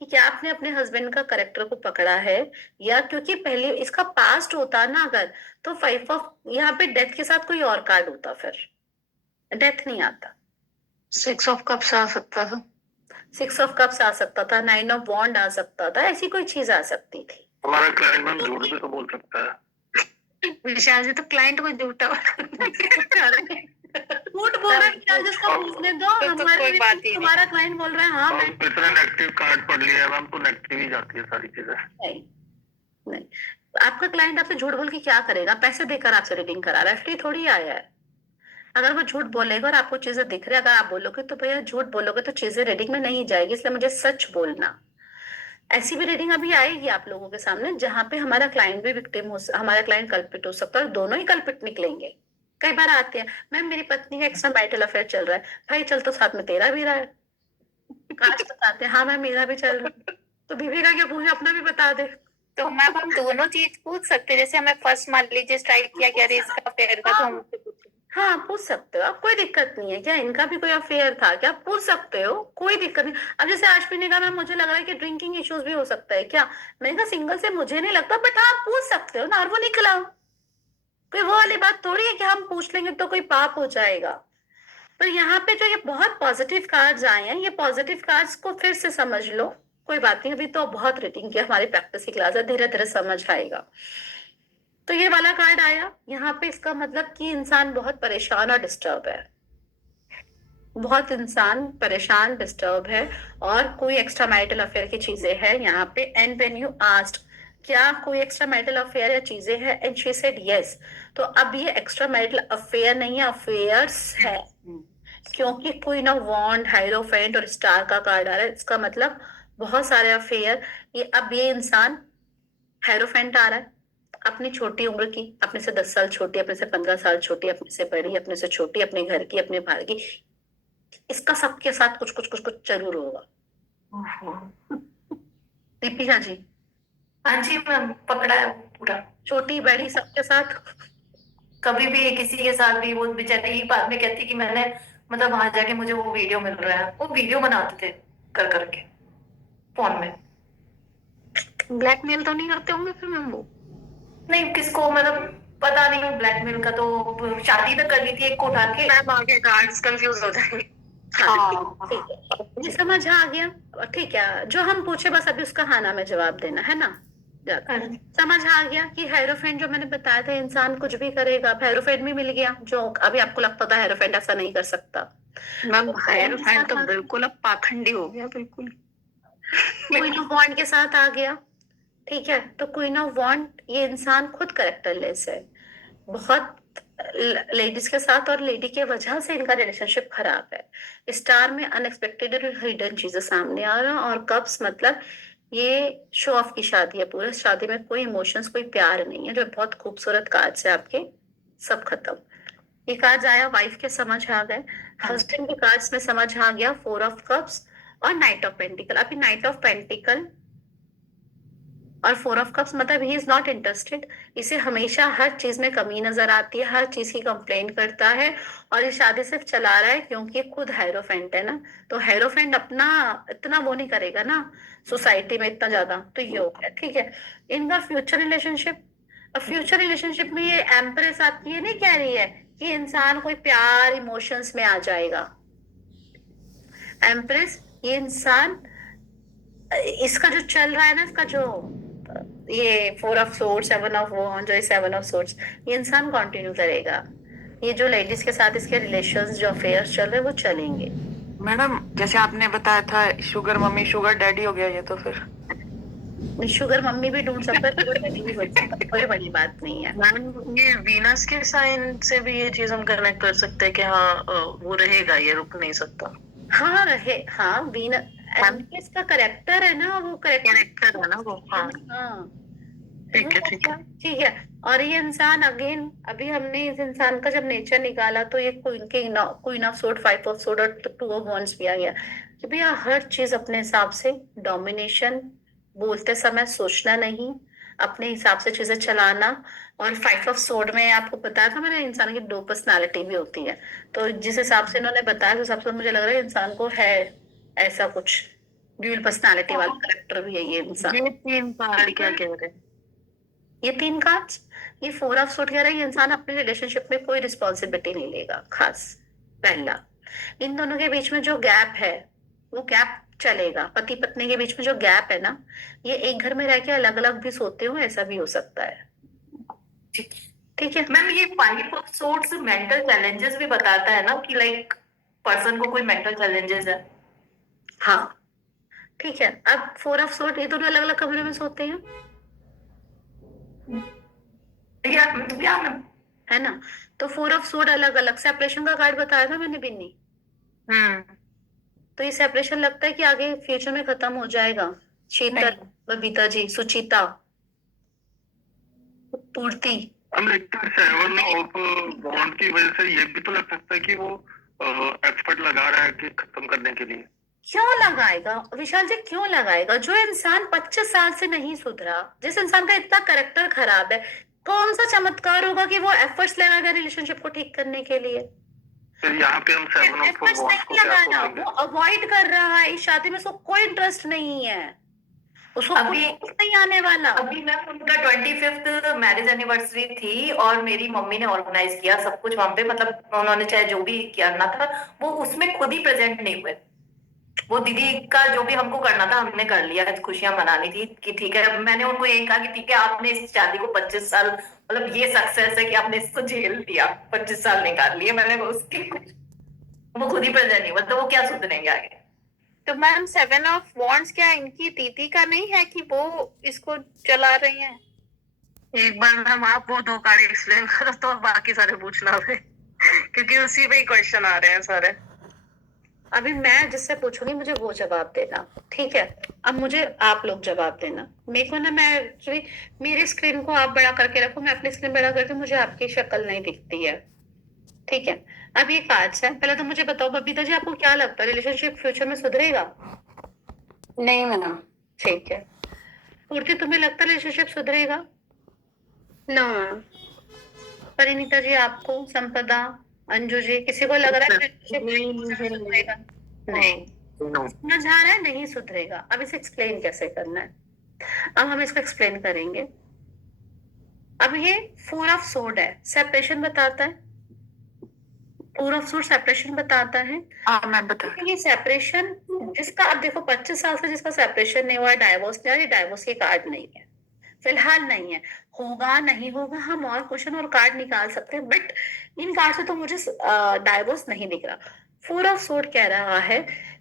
कि क्या आपने अपने हस्बैंड का करेक्टर को पकड़ा है, या क्योंकि पहले इसका पास्ट होता ना अगर, तो 5 ऑफ, यहाँ पे डेथ के साथ कोई और कार्ड होता, फिर डेथ नहीं आता। 6 ऑफ कप्स आ सकता था, 6 ऑफ कप्स आ सकता था, 9 ऑफ वॉन्ड आ सकता था, ऐसी कोई चीज आ सकती थी। हमारा क्लाइंट मैम झूठ भी तो बोल सकता है। विशाल जी तो क्लाइंट को झूठा झूठ बोल रहा है क्या, जिसको पूछने दो। तो हमारे कोई बात ही नहीं। हमारा क्लाइंट बोल रहा है हाँ मैं, हम इतना नेगेटिव कार्ड पढ़ लिया है मैम, तो नेगेटिव ही जाती है सारी चीजें। नहीं नहीं, आपका क्लाइंट आपसे झूठ बोल के क्या करेगा? पैसे देकर आपसे रीडिंग करा रहा है, फ्री थोड़ी आया है। अगर वो झूठ बोलेगा और आपको चीजें दिख रही है, अगर आप बोलोगे तो भैया झूठ बोलोगे तो चीजें रीडिंग में नहीं जाएगी, इसलिए मुझे सच बोलना। ऐसी भी रीडिंग अभी आएगी आप लोगों के सामने जहां पे हमारा क्लाइंट भी विक्टिम हो, हमारा क्लाइंट कल्पिट हो सकता है, और दोनों ही कल्पिट निकलेंगे। कई बार आते हैं, मैम मेरी पत्नी का एक्स्ट्रा मैरिटल अफेयर चल रहा है, भाई चल तो साथ में तेरा भी रहा है। आज बताते हैं हाँ मैम मेरा भी चल रहा है, तो बीवी का क्या पूछे, अपना भी बता दे। तो मैम हम दोनों चीज पूछ सकते हैं, जैसे हमें फर्स्ट मान लीजिए स्ट्राइक किया क्या इसका अफेयर का, तो हम उससे पूछेंगे। हाँ पूछ सकते हो आप, कोई दिक्कत नहीं है। क्या इनका भी कोई अफेयर था क्या, पूछ सकते हो, कोई दिक्कत नहीं। अब जैसे आशपी ने कहा मैम मुझे लग रहा है कि ड्रिंकिंग इश्यूज भी हो सकता है क्या, मैंने कहा सिंगल से मुझे नहीं लगता, बट हाँ पूछ सकते हो ना, और वो निकला। कोई वो वाली बात थोड़ी है कि हम पूछ लेंगे तो कोई पाप हो जाएगा। पर यहाँ पे जो ये बहुत पॉजिटिव कार्ड्स आए हैं, ये पॉजिटिव कार्ड्स को फिर से समझ लो, कोई बात नहीं, अभी तो बहुत रीडिंग की हमारी प्रैक्टिस की क्लास है, धीरे धीरे समझ आएगा। तो ये वाला कार्ड आया यहाँ पे, इसका मतलब कि इंसान बहुत परेशान और डिस्टर्ब है, बहुत इंसान परेशान डिस्टर्ब है, और कोई एक्स्ट्रा मैरिटल अफेयर की चीजें हैं यहाँ पे। एंड व्हेन यू आस्क्ड क्या कोई एक्स्ट्रा मैरिटल अफेयर या चीजें हैं, एंड शी सेड यस, तो अब ये एक्स्ट्रा मैरिटल अफेयर नहीं है, अफेयर्स है, क्योंकि क्वीन ऑफ वॉन्ड, हायरोफेंट और स्टार का कार्ड आ रहा है, इसका मतलब बहुत सारे अफेयर। ये अब ये इंसान, हायरोफेंट आ रहा है, अपनी छोटी उम्र की, अपने से 10 साल छोटी, अपने से 15 साल छोटी, अपने से बड़ी, अपने से छोटी, अपने घर की, अपने बाहर की, इसका सबके साथ कुछ कुछ कुछ कुछ जरूर होगा। दीपिका जी, हाँ जी मैम, पकड़ा है पूरा। छोटी बड़ी सबके साथ। कभी भी किसी के साथ भी वो बेचारी एक बात में कहती कि मैंने मतलब वहां जाके मुझे वो वीडियो मिल रहा है, वो वीडियो बनाते थे कर करके फोन में। ब्लैकमेल तो नहीं करते होंगे फिर मैम वो? नहीं किसको, मतलब पता नहीं, ब्लैकमेल का तो शादी तक कर ली थी एक को उठा के। मैम आगे कार्ड्स कंफ्यूज हो जाएंगे। हाँ ठीक है, ये समझ आ गया, ठीक है। जो हम पूछे बस अभी उसका हाँ ना में जवाब देना है ना, समझ आ गया कि हेरोफेंट जो मैंने बताया था, इंसान कुछ भी करेगा। हेरोफेंट भी मिल गया, जो अभी आपको लगता था हेरोफेंट ऐसा नहीं कर सकता। मैम हायरोफेंट तो बिल्कुल अब पाखंडी हो गया, बिल्कुल। क्वीन ऑफ वॉन्ड के साथ आ गया, ठीक है। तो क्वीन ऑफ वॉन्ड, ये इंसान खुद कैरेक्टरलेस है बहुत लेडीज के साथ, और लेडी के वजह से इनका रिलेशनशिप खराब है। स्टार में अनएक्सपेक्टेड और हिडन चीजें सामने आ रहा, और कप्स मतलब ये शो ऑफ की शादी है, पूरे शादी में कोई इमोशंस, कोई प्यार नहीं है, जो बहुत खूबसूरत कार्ड्स है आपके, सब खत्म। ये कार्ड्स आया, वाइफ के समझ आ गए, हस्बैंड के कार्ड्स में समझ आ गया, 4 ऑफ कप्स, और नाइट ऑफ पेंटिकल। अभी नाइट ऑफ पेंटिकल और 4 ऑफ कप्स मतलब ही इज नॉट इंटरेस्टेड। इसे हमेशा हर चीज में कमी नजर आती है, हर चीज की कंप्लेन करता है, और ये शादी सिर्फ चला रहा है क्योंकि खुद हेरोफेंट है ना। तो हेरोफेंट अपना इतना वो नहीं करेगा ना सोसाइटी में इतना ज्यादा। तो ये हो गया, ठीक है। इनका फ्यूचर रिलेशनशिप, अब फ्यूचर रिलेशनशिप में ये एम्प्रेस आपकी ये नहीं कह रही है कि इंसान कोई प्यार इमोशंस में आ जाएगा। एम्प्रेस, ये इंसान इसका जो चल रहा है ना, इसका जो ये 4 ऑफ सोर्ड्स, 7 ऑफ वॉन्ड, जो 7 ऑफ सोर्ड्स, ये इंसान कंटिन्यू करेगा। ये जो लेडीज के साथ इसके रिलेशंस जो अफेयर्स चल रहे हैं वो चलेंगे। मैडम जैसे आपने बताया था शुगर मम्मी शुगर डैडी हो गया ये, तो फिर शुगर मम्मी भी ढूंढ सकता है, शुगर डैडी भी बन सकता है, कोई बड़ी बात नहीं है। मैम ये वीनस के साइन से भी ये चीज हम कनेक्ट कर सकते हैं कि हाँ वो रहेगा, ये रुक नहीं सकता। हाँ रहे, हाँ इसका करेक्टर है ना, वो कैरेक्टर है ना वो। हाँ हाँ ठीक है ठीक है। ठीक है। और ये इंसान अगेन, अभी हमने इस इंसान का जब नेचर निकाला तो ये queen of sword, 5 of sword और 2 ऑफ वॉन्ड्स भी आ गया कि भैया हर चीज अपने हिसाब से, डोमिनेशन, बोलते समय सोचना नहीं, अपने हिसाब से चीजें चलाना। और 5 ऑफ सोर्ड में आपको बताया था मैंने, इंसान की 2 पर्सनालिटी भी होती है। तो जिस हिसाब से इन्होंने बताया उस हिसाब से मुझे लग रहा है इंसान को है ऐसा कुछ ड्यूल पर्सनालिटी वाला करेक्टर भी है ये इंसान। ये 3 कार्ड क्या कह रहे हैं? ये 3 कार्ड्स, ये 4 ऑफ सोर्ड कह रहा है ये इंसान अपने रिलेशनशिप में कोई रिस्पॉन्सिबिलिटी नहीं लेगा खास। पहला, इन दोनों के बीच में जो गैप है वो गैप चलेगा। पति पत्नी के बीच में जो गैप है ना, ये एक घर में रह के अलग अलग भी सोते हो, ऐसा भी हो सकता है। ठीक है मैम ये 5 ऑफ सोर्ड्स मेंटल चैलेंजेस भी बताता है ना कि लाइक पर्सन को कोई मेंटल चैलेंजेस है। हाँ ठीक है। अब 4 ऑफ सोर्ड, ये दोनों अलग अलग कमरे में सोते हैं या मैम है ना। तो 4 ऑफ सोर्ड अलग अलग, सेपरेशन का कार्ड बताया था मैंने बिन्नी। तो ये सेपरेशन लगता है कि आगे फ्यूचर में खत्म हो जाएगा। शीतल, बबीता जी, सुचिता, पूर्ति। हम लेकिन 7 ऑफ बॉन्ड की वजह से ये भी तो लग सकता है कि वो एफर्ट लगा रहा है कि खत्म करने के लिए। क्यों लगाएगा विशाल जी, क्यों लगाएगा? जो इंसान 25 साल से नहीं सुधरा, जिस इंसान का इतना करेक्टर खराब है, कौन सा चमत्कार होगा कि वो एफर्ट्स लगाएगा रिलेशनशिप को ठीक करने के लिए? फिर यहाँ पे हम 7 ऑफ एफर्ट्स बॉन्ड नहीं को क्या लगाना, बोलेंगे? वो अवॉइड कर रहा है इस शादी में, उसको कोई इंटरेस्ट नहीं है, उसको कोई अभी- interest नहीं आने वाला। अभी मैम उनका 25th मैरिज एनिवर्सरी थी और मेरी मम्मी ने ऑर्गेनाइज किया सब कुछ वहां पे, मतलब उन्होंने चाहे जो भी करना था वो उसमें खुद ही प्रेजेंट नहीं हुए। वो दीदी का जो भी हमको करना था हमने कर लिया, खुशियां मनानी थी कि ठीक है। मैंने उनको यही कहा कि ठीक है आपने इस शादी को 25 साल, मतलब ये सक्सेस है कि आपने इसको झेल लिया, 25 साल निकाल लिए। मैंने उसके वो खुद ही प्रेजेंट नहीं हुआ तो वो क्या सुधरेंगे आगे? तो मैम 7 ऑफ वॉन्ड्स क्या इनकी दीदी का नहीं है कि वो इसको चला रही हैं? एक बार मैम आप वो 2 कार्ड एक्सप्लेन करो तो बाकी सारे पूछना है क्योंकि उसी पे ही क्वेश्चन आ रहे हैं सारे। अभी मैं जिससे पूछूंगी मुझे वो जवाब देना, ठीक है? अब मुझे आप लोग जवाब देना। मेरे को ना, मैं एक्चुअली मेरी स्क्रीन को आप बड़ा करके रखो, मैं अपनी स्क्रीन बड़ा करती हूँ, मुझे आपकी शक्ल नहीं दिखती है, ठीक है? अब ये कार्ड्स है, पहले तो मुझे बताओ बबीता जी, आपको क्या लगता है रिलेशनशिप फ्यूचर में सुधरेगा? नहीं मैडम। ठीक है। पूर्ति, तुम्हें लगता है रिलेशनशिप सुधरेगा? नो। परिणीता जी, आपको? संपदा, अंजू जी, किसी को लग रहा है relationship सुधरेगा? नहीं। समझ आ रहा है नहीं सुधरेगा। अब इसे एक्सप्लेन कैसे करना है, अब हम इसको एक्सप्लेन करेंगे। अब ये 4 ऑफ सोर्ड है, सेपरेशन बताता है। 4 ऑफ सोर्ड सेपरेशन बताता है। हाँ मैं बता, ये सेपरेशन जिसका, अब देखो 25 साल से जिसका सेपरेशन नहीं हुआ, डाइवोर्स नहीं हुआ, ये डाइवोर्स की कार्ड नहीं है, फिलहाल नहीं है। होगा नहीं होगा हम और क्वेश्चन और कार्ड निकाल सकते हैं, बट इन कार्ड से तो मुझे डाइवोर्स नहीं दिख रहा। 4 ऑफ सोर्ड कह रहा है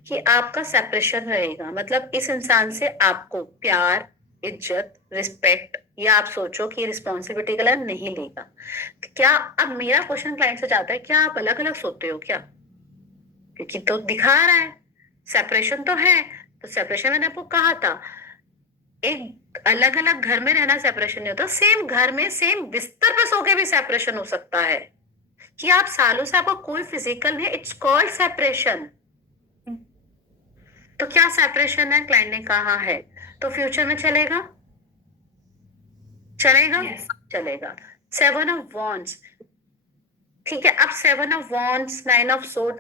कि आपका सेपरेशन रहेगा, मतलब इस इंसान से आपको प्यार, इज्जत, रिस्पेक्ट, या आप सोचो कि रिस्पॉन्सिबिलिटी का नहीं लेगा। तो क्या, अब मेरा क्वेश्चन क्लाइंट से जाता है, क्या आप अलग अलग सोते हो क्या? क्योंकि तो दिखा रहा है सेपरेशन तो है। तो सेपरेशन मैंने आपको कहा था, एक अलग अलग घर में रहना सेपरेशन नहीं होता, सेम घर में सेम बिस्तर पे सो के भी सेपरेशन हो सकता है। कि आप सालों से आपका कोई फिजिकल नहीं, इट्स कॉल्ड सेपरेशन। तो क्या सेपरेशन है, क्लाइंट ने कहा है, तो फ्यूचर में चलेगा, चलेगा, Yes. चलेगा। 7 ऑफ वॉन्ड्स, ठीक है। अब 7 ऑफ वॉन्ड्स, 9 ऑफ सोर्ड,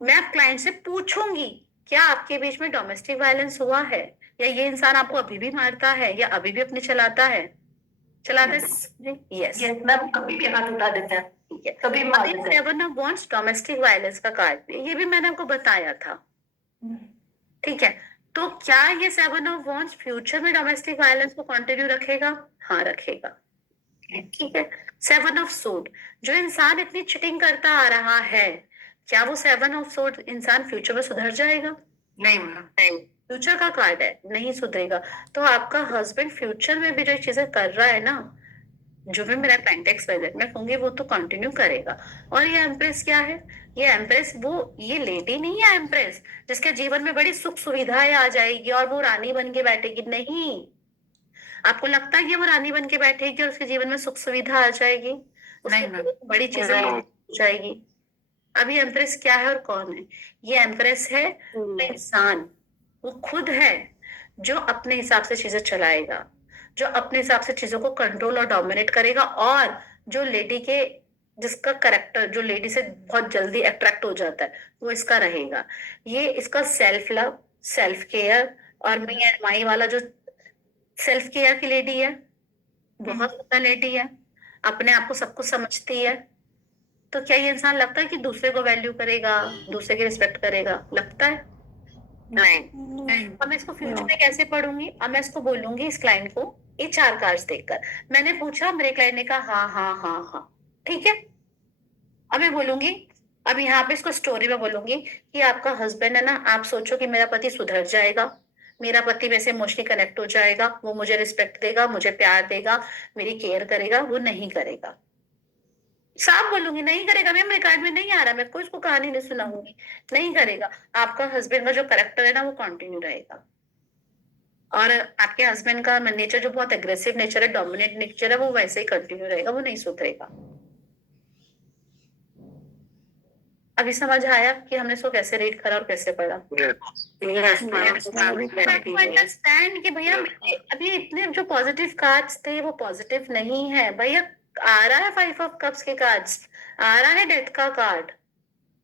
मैं क्लाइंट से पूछूंगी क्या आपके बीच में डोमेस्टिक वायलेंस हुआ है, या ये इंसान आपको अभी भी मारता है, या अभी भी अपने चलाता है, चलाता है? यस, यस मैम, कभी भी हाथ उठा देते हैं, ठीक है। कभी मार अभी देते हैं। 7 ऑफ वॉन्ड्स डोमेस्टिक वायलेंस का कार्ड है, ये भी मैंने आपको बताया था, ठीक है। तो क्या ये 7 ऑफ वॉन्ड्स फ्यूचर में डोमेस्टिक वायलेंस को कंटिन्यू रखेगा? हाँ, रखेगा, ठीक है। 7 ऑफ सोर्ड, जो इंसान इतनी चिटिंग करता आ रहा है, क्या वो 7 ऑफ सोर्ड इंसान फ्यूचर में सुधर जाएगा? नहीं मैम। नहीं, फ्यूचर का कार्ड है, नहीं सुधरेगा। तो आपका हस्बैंड फ्यूचर में भी जो चीजें कर रहा है ना, जो भी मेरा क्लाइंट एक्सपेक्ट मैं कहूंगी वो तो कंटिन्यू करेगा। और ये एम्प्रेस क्या है? ये एम्प्रेस, वो ये लेडी नहीं है एम्प्रेस जिसके जीवन में बड़ी सुख सुविधाएं आ जाएगी और वो रानी बन के बैठेगी, नहीं। आपको लगता है कि वो रानी बन के बैठेगी और उसके जीवन में सुख सुविधा आ जाएगी? उसके नहीं, मैम। जीवन में बड़ी चीजें No. हो जाएगी। अब ये एम्प्रेस क्या है और कौन है? ये एम्प्रेस है वो इंसान, वो खुद है जो अपने हिसाब से चीजें चलाएगा, जो अपने हिसाब से चीजों को कंट्रोल और डोमिनेट करेगा, और जो लेडी के, जिसका करेक्टर जो लेडी से बहुत जल्दी अट्रैक्ट हो जाता है, वो इसका रहेगा। ये इसका सेल्फ लव, सेल्फ केयर और मी एंड माई वाला जो सेल्फ केयर की लेडी है, बहुत ज्यादा लेडी है, अपने आप को सब कुछ समझती है। तो क्या ये इंसान लगता है कि दूसरे को वैल्यू करेगा, दूसरे की रिस्पेक्ट करेगा? लगता है? नहीं। अब मैं इसको फ्यूचर में कैसे पढ़ूंगी? अब मैं इसको बोलूंगी इस क्लाइंट को, ये 4 कार्ड्स देखकर मैंने पूछा, मेरे क्लाइंट ने कहा हाँ हाँ हाँ हाँ, ठीक है। अब मैं बोलूंगी, अब यहाँ पे इसको स्टोरी में बोलूंगी कि आपका हस्बैंड है ना, आप सोचो कि मेरा पति सुधर जाएगा, मेरा पति वैसे इमोशनली कनेक्ट हो जाएगा, वो मुझे रिस्पेक्ट देगा, मुझे प्यार देगा, मेरी केयर करेगा, वो नहीं करेगा। साफ बोलूंगी, नहीं करेगा। मैम रिकॉर्ड में नहीं आ रहा, मैं कोई इसको कहानी नहीं सुनाऊंगी, नहीं करेगा। आपका हस्बैंड का जो करेक्टर है ना, वो कंटिन्यू रहेगा, और आपके हस्बैंड का नेचर जो बहुत एग्रेसिव नेचर है, डोमिनेट नेचर है, वो वैसे ही कंटिन्यू रहेगा, वो नहीं सुधरेगा। अभी समझ आया कि हमने इसको कैसे रीड करा और कैसे पढ़ा? अंडरस्टैंड कि भैया अभी इतने जो पॉजिटिव कार्ड्स थे वो पॉजिटिव नहीं है भैया। आ रहा है 5 ऑफ कप्स के कार्ड्स, आ रहा है डेथ का कार्ड।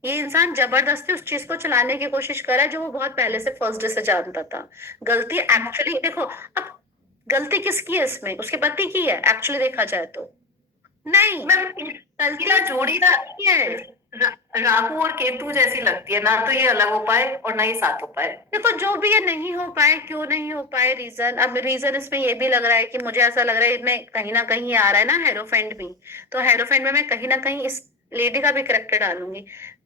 ये इंसान जबरदस्ती उस चीज को चलाने की कोशिश कर रहा है जो वो बहुत पहले से फर्स्ट डे से जानता था। गलती एक्चुअली देखो, अब गलती किसकी है इसमें? उसके पति की है एक्चुअली देखा जाए तो। नहीं, मैम गलती ना जोड़ी ना की है। राहु और केतु जैसी लगती है, ना तो ये अलग हो पाए और ना ये साथ हो पाए। देखो जो भी ये नहीं हो पाए, क्यों नहीं हो पाए, रीजन, अब रीजन इसमें ये भी लग रहा है कि मुझे ऐसा लग रहा है इसमें कहीं ना कहीं आ रहा है ना हेरोफेंट भी। तो हेरोफेंट में मैं कहीं ना कहीं इस लेडी का भी करेक्टर डालूंगी।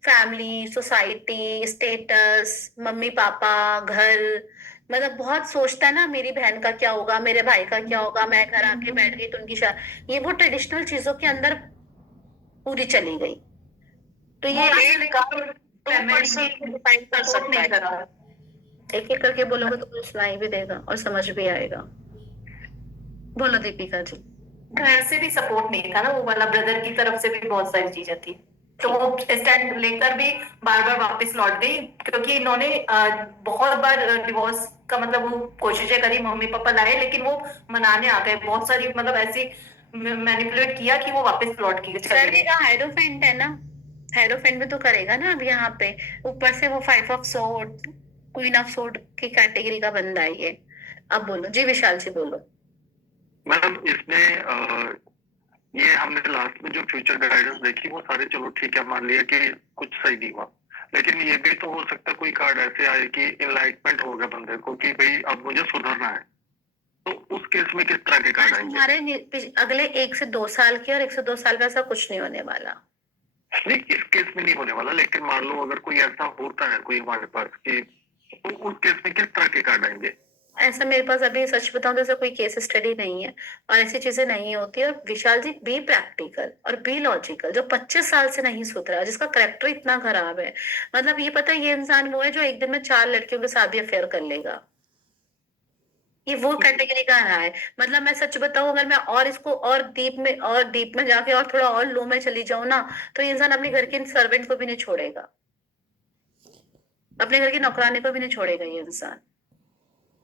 Family, society, status, mummy papa, घर, मतलब बहुत सोचता है ना, मेरी बहन का क्या होगा, मेरे भाई का क्या होगा, मैं घर आके बैठ गई तो उनकी शादी, ये वो ट्रेडिशनल चीजों के अंदर पूरी चली गई। तो ये डिफाइन कर सकता है। एक एक करके बोलोगे तो मुझे सुनाई भी देगा और समझ भी आएगा। बोलो दीपिका जी। घर से भी सपोर्ट नहीं था ना, वो वाला ब्रदर की तरफ से भी बहुत सारी चीजें थी, तो वो स्टैंड लेकर भी बार बार वापस लौट गई, क्योंकि इन्होंने बहुत बार डिवोर्स का मतलब वो कोशिशें करी, मम्मी पापा लाए, लेकिन वो मनाने आ गए, बहुत सारी मतलब ऐसी मैनिपुलेट किया कि वो वापस लौट की चली गई। करेगा, हेरोफेंट है ना, हेरोफेंट में तो करेगा ना। अब यहाँ पे ऊपर से वो 5 of sword, queen of sword की कैटेगरी का बंदा है ये। अब बोलो जी, विशाल जी बोलो। मैम इसमें ये हमने लास्ट में जो फ्यूचर गाइडेंस देखी वो सारे चलो ठीक है, मान लिया कि कुछ सही नहीं हुआ, लेकिन ये भी तो हो सकता है कोई कार्ड ऐसे आए कि इनलाइटमेंट हो गया बंदे को कि भाई अब मुझे सुधरना है, तो उस केस में किस तरह के कार्ड आएंगे? हमारे अगले 1 से 2 साल के और 1 से 2 साल का ऐसा कुछ नहीं होने वाला। नहीं, इस केस में नहीं होने वाला, लेकिन मान लो अगर कोई ऐसा होता है कोई हमारे पास कि, तो उस केस में किस तरह के कार्ड आएंगे? ऐसा मेरे पास अभी सच बताऊं तो ऐसा कोई केस स्टडी नहीं है और ऐसी चीजें नहीं होती। और विशाल जी बी प्रैक्टिकल और बी लॉजिकल। जो 25 साल से नहीं सुधरा, जिसका करेक्टर इतना खराब है, मतलब ये पता है ये इंसान वो है जो एक दिन में 4 लड़कियों के साथ भी अफेयर कर लेगा, ये वो कैटेगरी का रहा है। मतलब मैं सच बताऊं, अगर मैं और इसको और डीप में जाके और थोड़ा और लो में चली जाऊं ना, तो ये इंसान अपने घर के सर्वेंट को भी नहीं छोड़ेगा। अपने घर की नौकरानी को भी नहीं छोड़ेगा ये इंसान।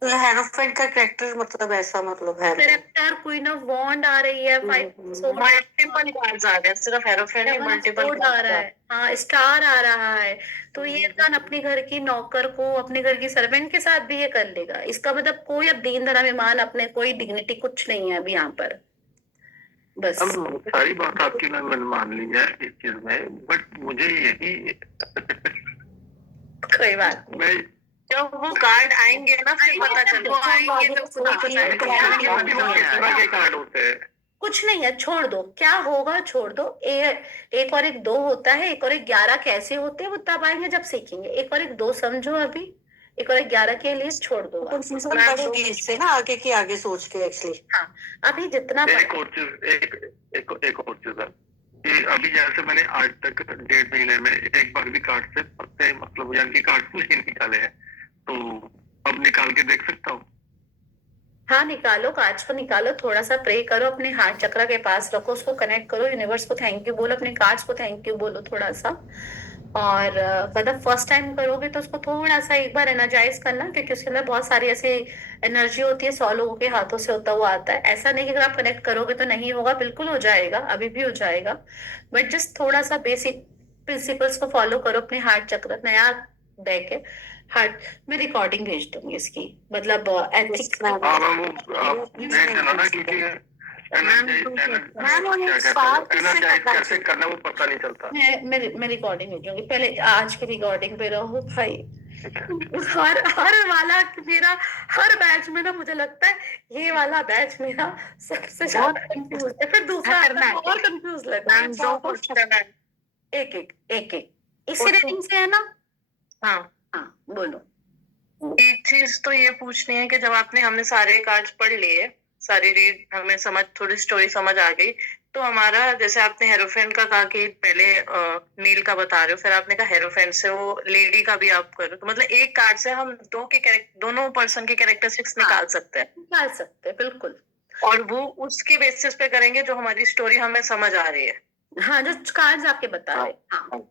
तो हेरोफेंट का कैरेक्टर मतलब ऐसा मतलब है कैरेक्टर क्वीन ऑफ वॉन्ड आ रही है, मल्टीपल कार्ड्स आ रहे हैं, सिर्फ हेरोफेंट नहीं मल्टीपल आ रहा है, हाँ स्टार आ रहा है। तो ये इंसान अपने घर की नौकर को, अपने घर की सर्वेंट के साथ भी ये कर लेगा। इसका मतलब कोई अब दीन धर्म ईमान अपने कोई डिग्निटी कुछ नहीं है अभी यहाँ पर, बस। अब सारी बात आपकी मैंने मान ली है इस चीज में, बट मुझे यही कोई बात नहीं। मैं जब वो कार्ड आएंगे ना फिर पता चलेगा। कार्ड होते हैं, कुछ नहीं है, छोड़ दो, क्या होगा छोड़ दो। एक और एक दो होता है, एक और एक 11 कैसे होते हैं वो तब आएंगे जब सीखेंगे। एक और एक दो समझो अभी, एक और एक 11 के लिए छोड़ दो। कंफ्यूजन बढ़ेगी इससे ना आगे की आगे सोच के एक्चुअली। हाँ, अभी जितना एक और चीज एक और चीज है कि अभी जैसे मैंने आज तक 1.5 महीने में एक बार भी कार्ड से पत्ते मतलब यानी कि कार्ड नहीं निकाले हैं, तो अब निकाल के देख सकता हूँ। हाँ निकालो, कार्ड्स को निकालो, थोड़ा सा प्रे करो, अपने हार्ट चक्र के पास रखो, उसको कनेक्ट करो, यूनिवर्स को थैंक यू बोलो, अपने कार्ड्स को थैंक यू बोलो थोड़ा सा। और मतलब फर्स्ट टाइम करोगे तो उसको थोड़ा सा एक बार एनर्जाइज करना, क्योंकि उसके अंदर बहुत सारी ऐसी एनर्जी होती है, 100 लोगों के हाथों से होता हुआ आता है। ऐसा नहीं कि अगर आप कनेक्ट करोगे तो नहीं होगा, बिल्कुल हो जाएगा, अभी भी हो जाएगा। बट जस्ट थोड़ा सा बेसिक प्रिंसिपल्स को फॉलो करो। अपने हार्ट चक्र नया डेक है, हार्ट में रिकॉर्डिंग भेज दूंगी इसकी, मतलब एथिक्स कैसे करना वो पता नहीं चलता। मैं रिकॉर्डिंग भेजूंगी, पहले आज की रिकॉर्डिंग पे रहो भाई। हर वाला मेरा हर बैच में ना, मुझे लगता है ये वाला बैच मेरा सबसे ज्यादा कंफ्यूज है, फिर दूसरा और कंफ्यूज लगता है। एक एक एक एक इसी रेटिंग से है ना। हाँ हाँ बोलो। एक चीज तो ये पूछनी है कि जब आपने हमने सारे कार्ड्स पढ़ लिए, सारी रीड हमें समझ, थोड़ी स्टोरी समझ आ गई, तो हमारा जैसे आपने हेरोफेंट का कहा कि पहले नील का बता रहे हो, फिर आपने कहा हेरोफेंट से वो लेडी का भी आप करो, तो मतलब एक कार्ड से हम दोनों पर्सन की कैरेक्टरिस्टिक्स निकाल सकते हैं। निकाल सकते हैं बिल्कुल, और वो उसके बेसिस पे करेंगे जो हमारी स्टोरी हमें समझ आ रही है। हाँ जो कार्ड्स आपके बता रहे। हाँ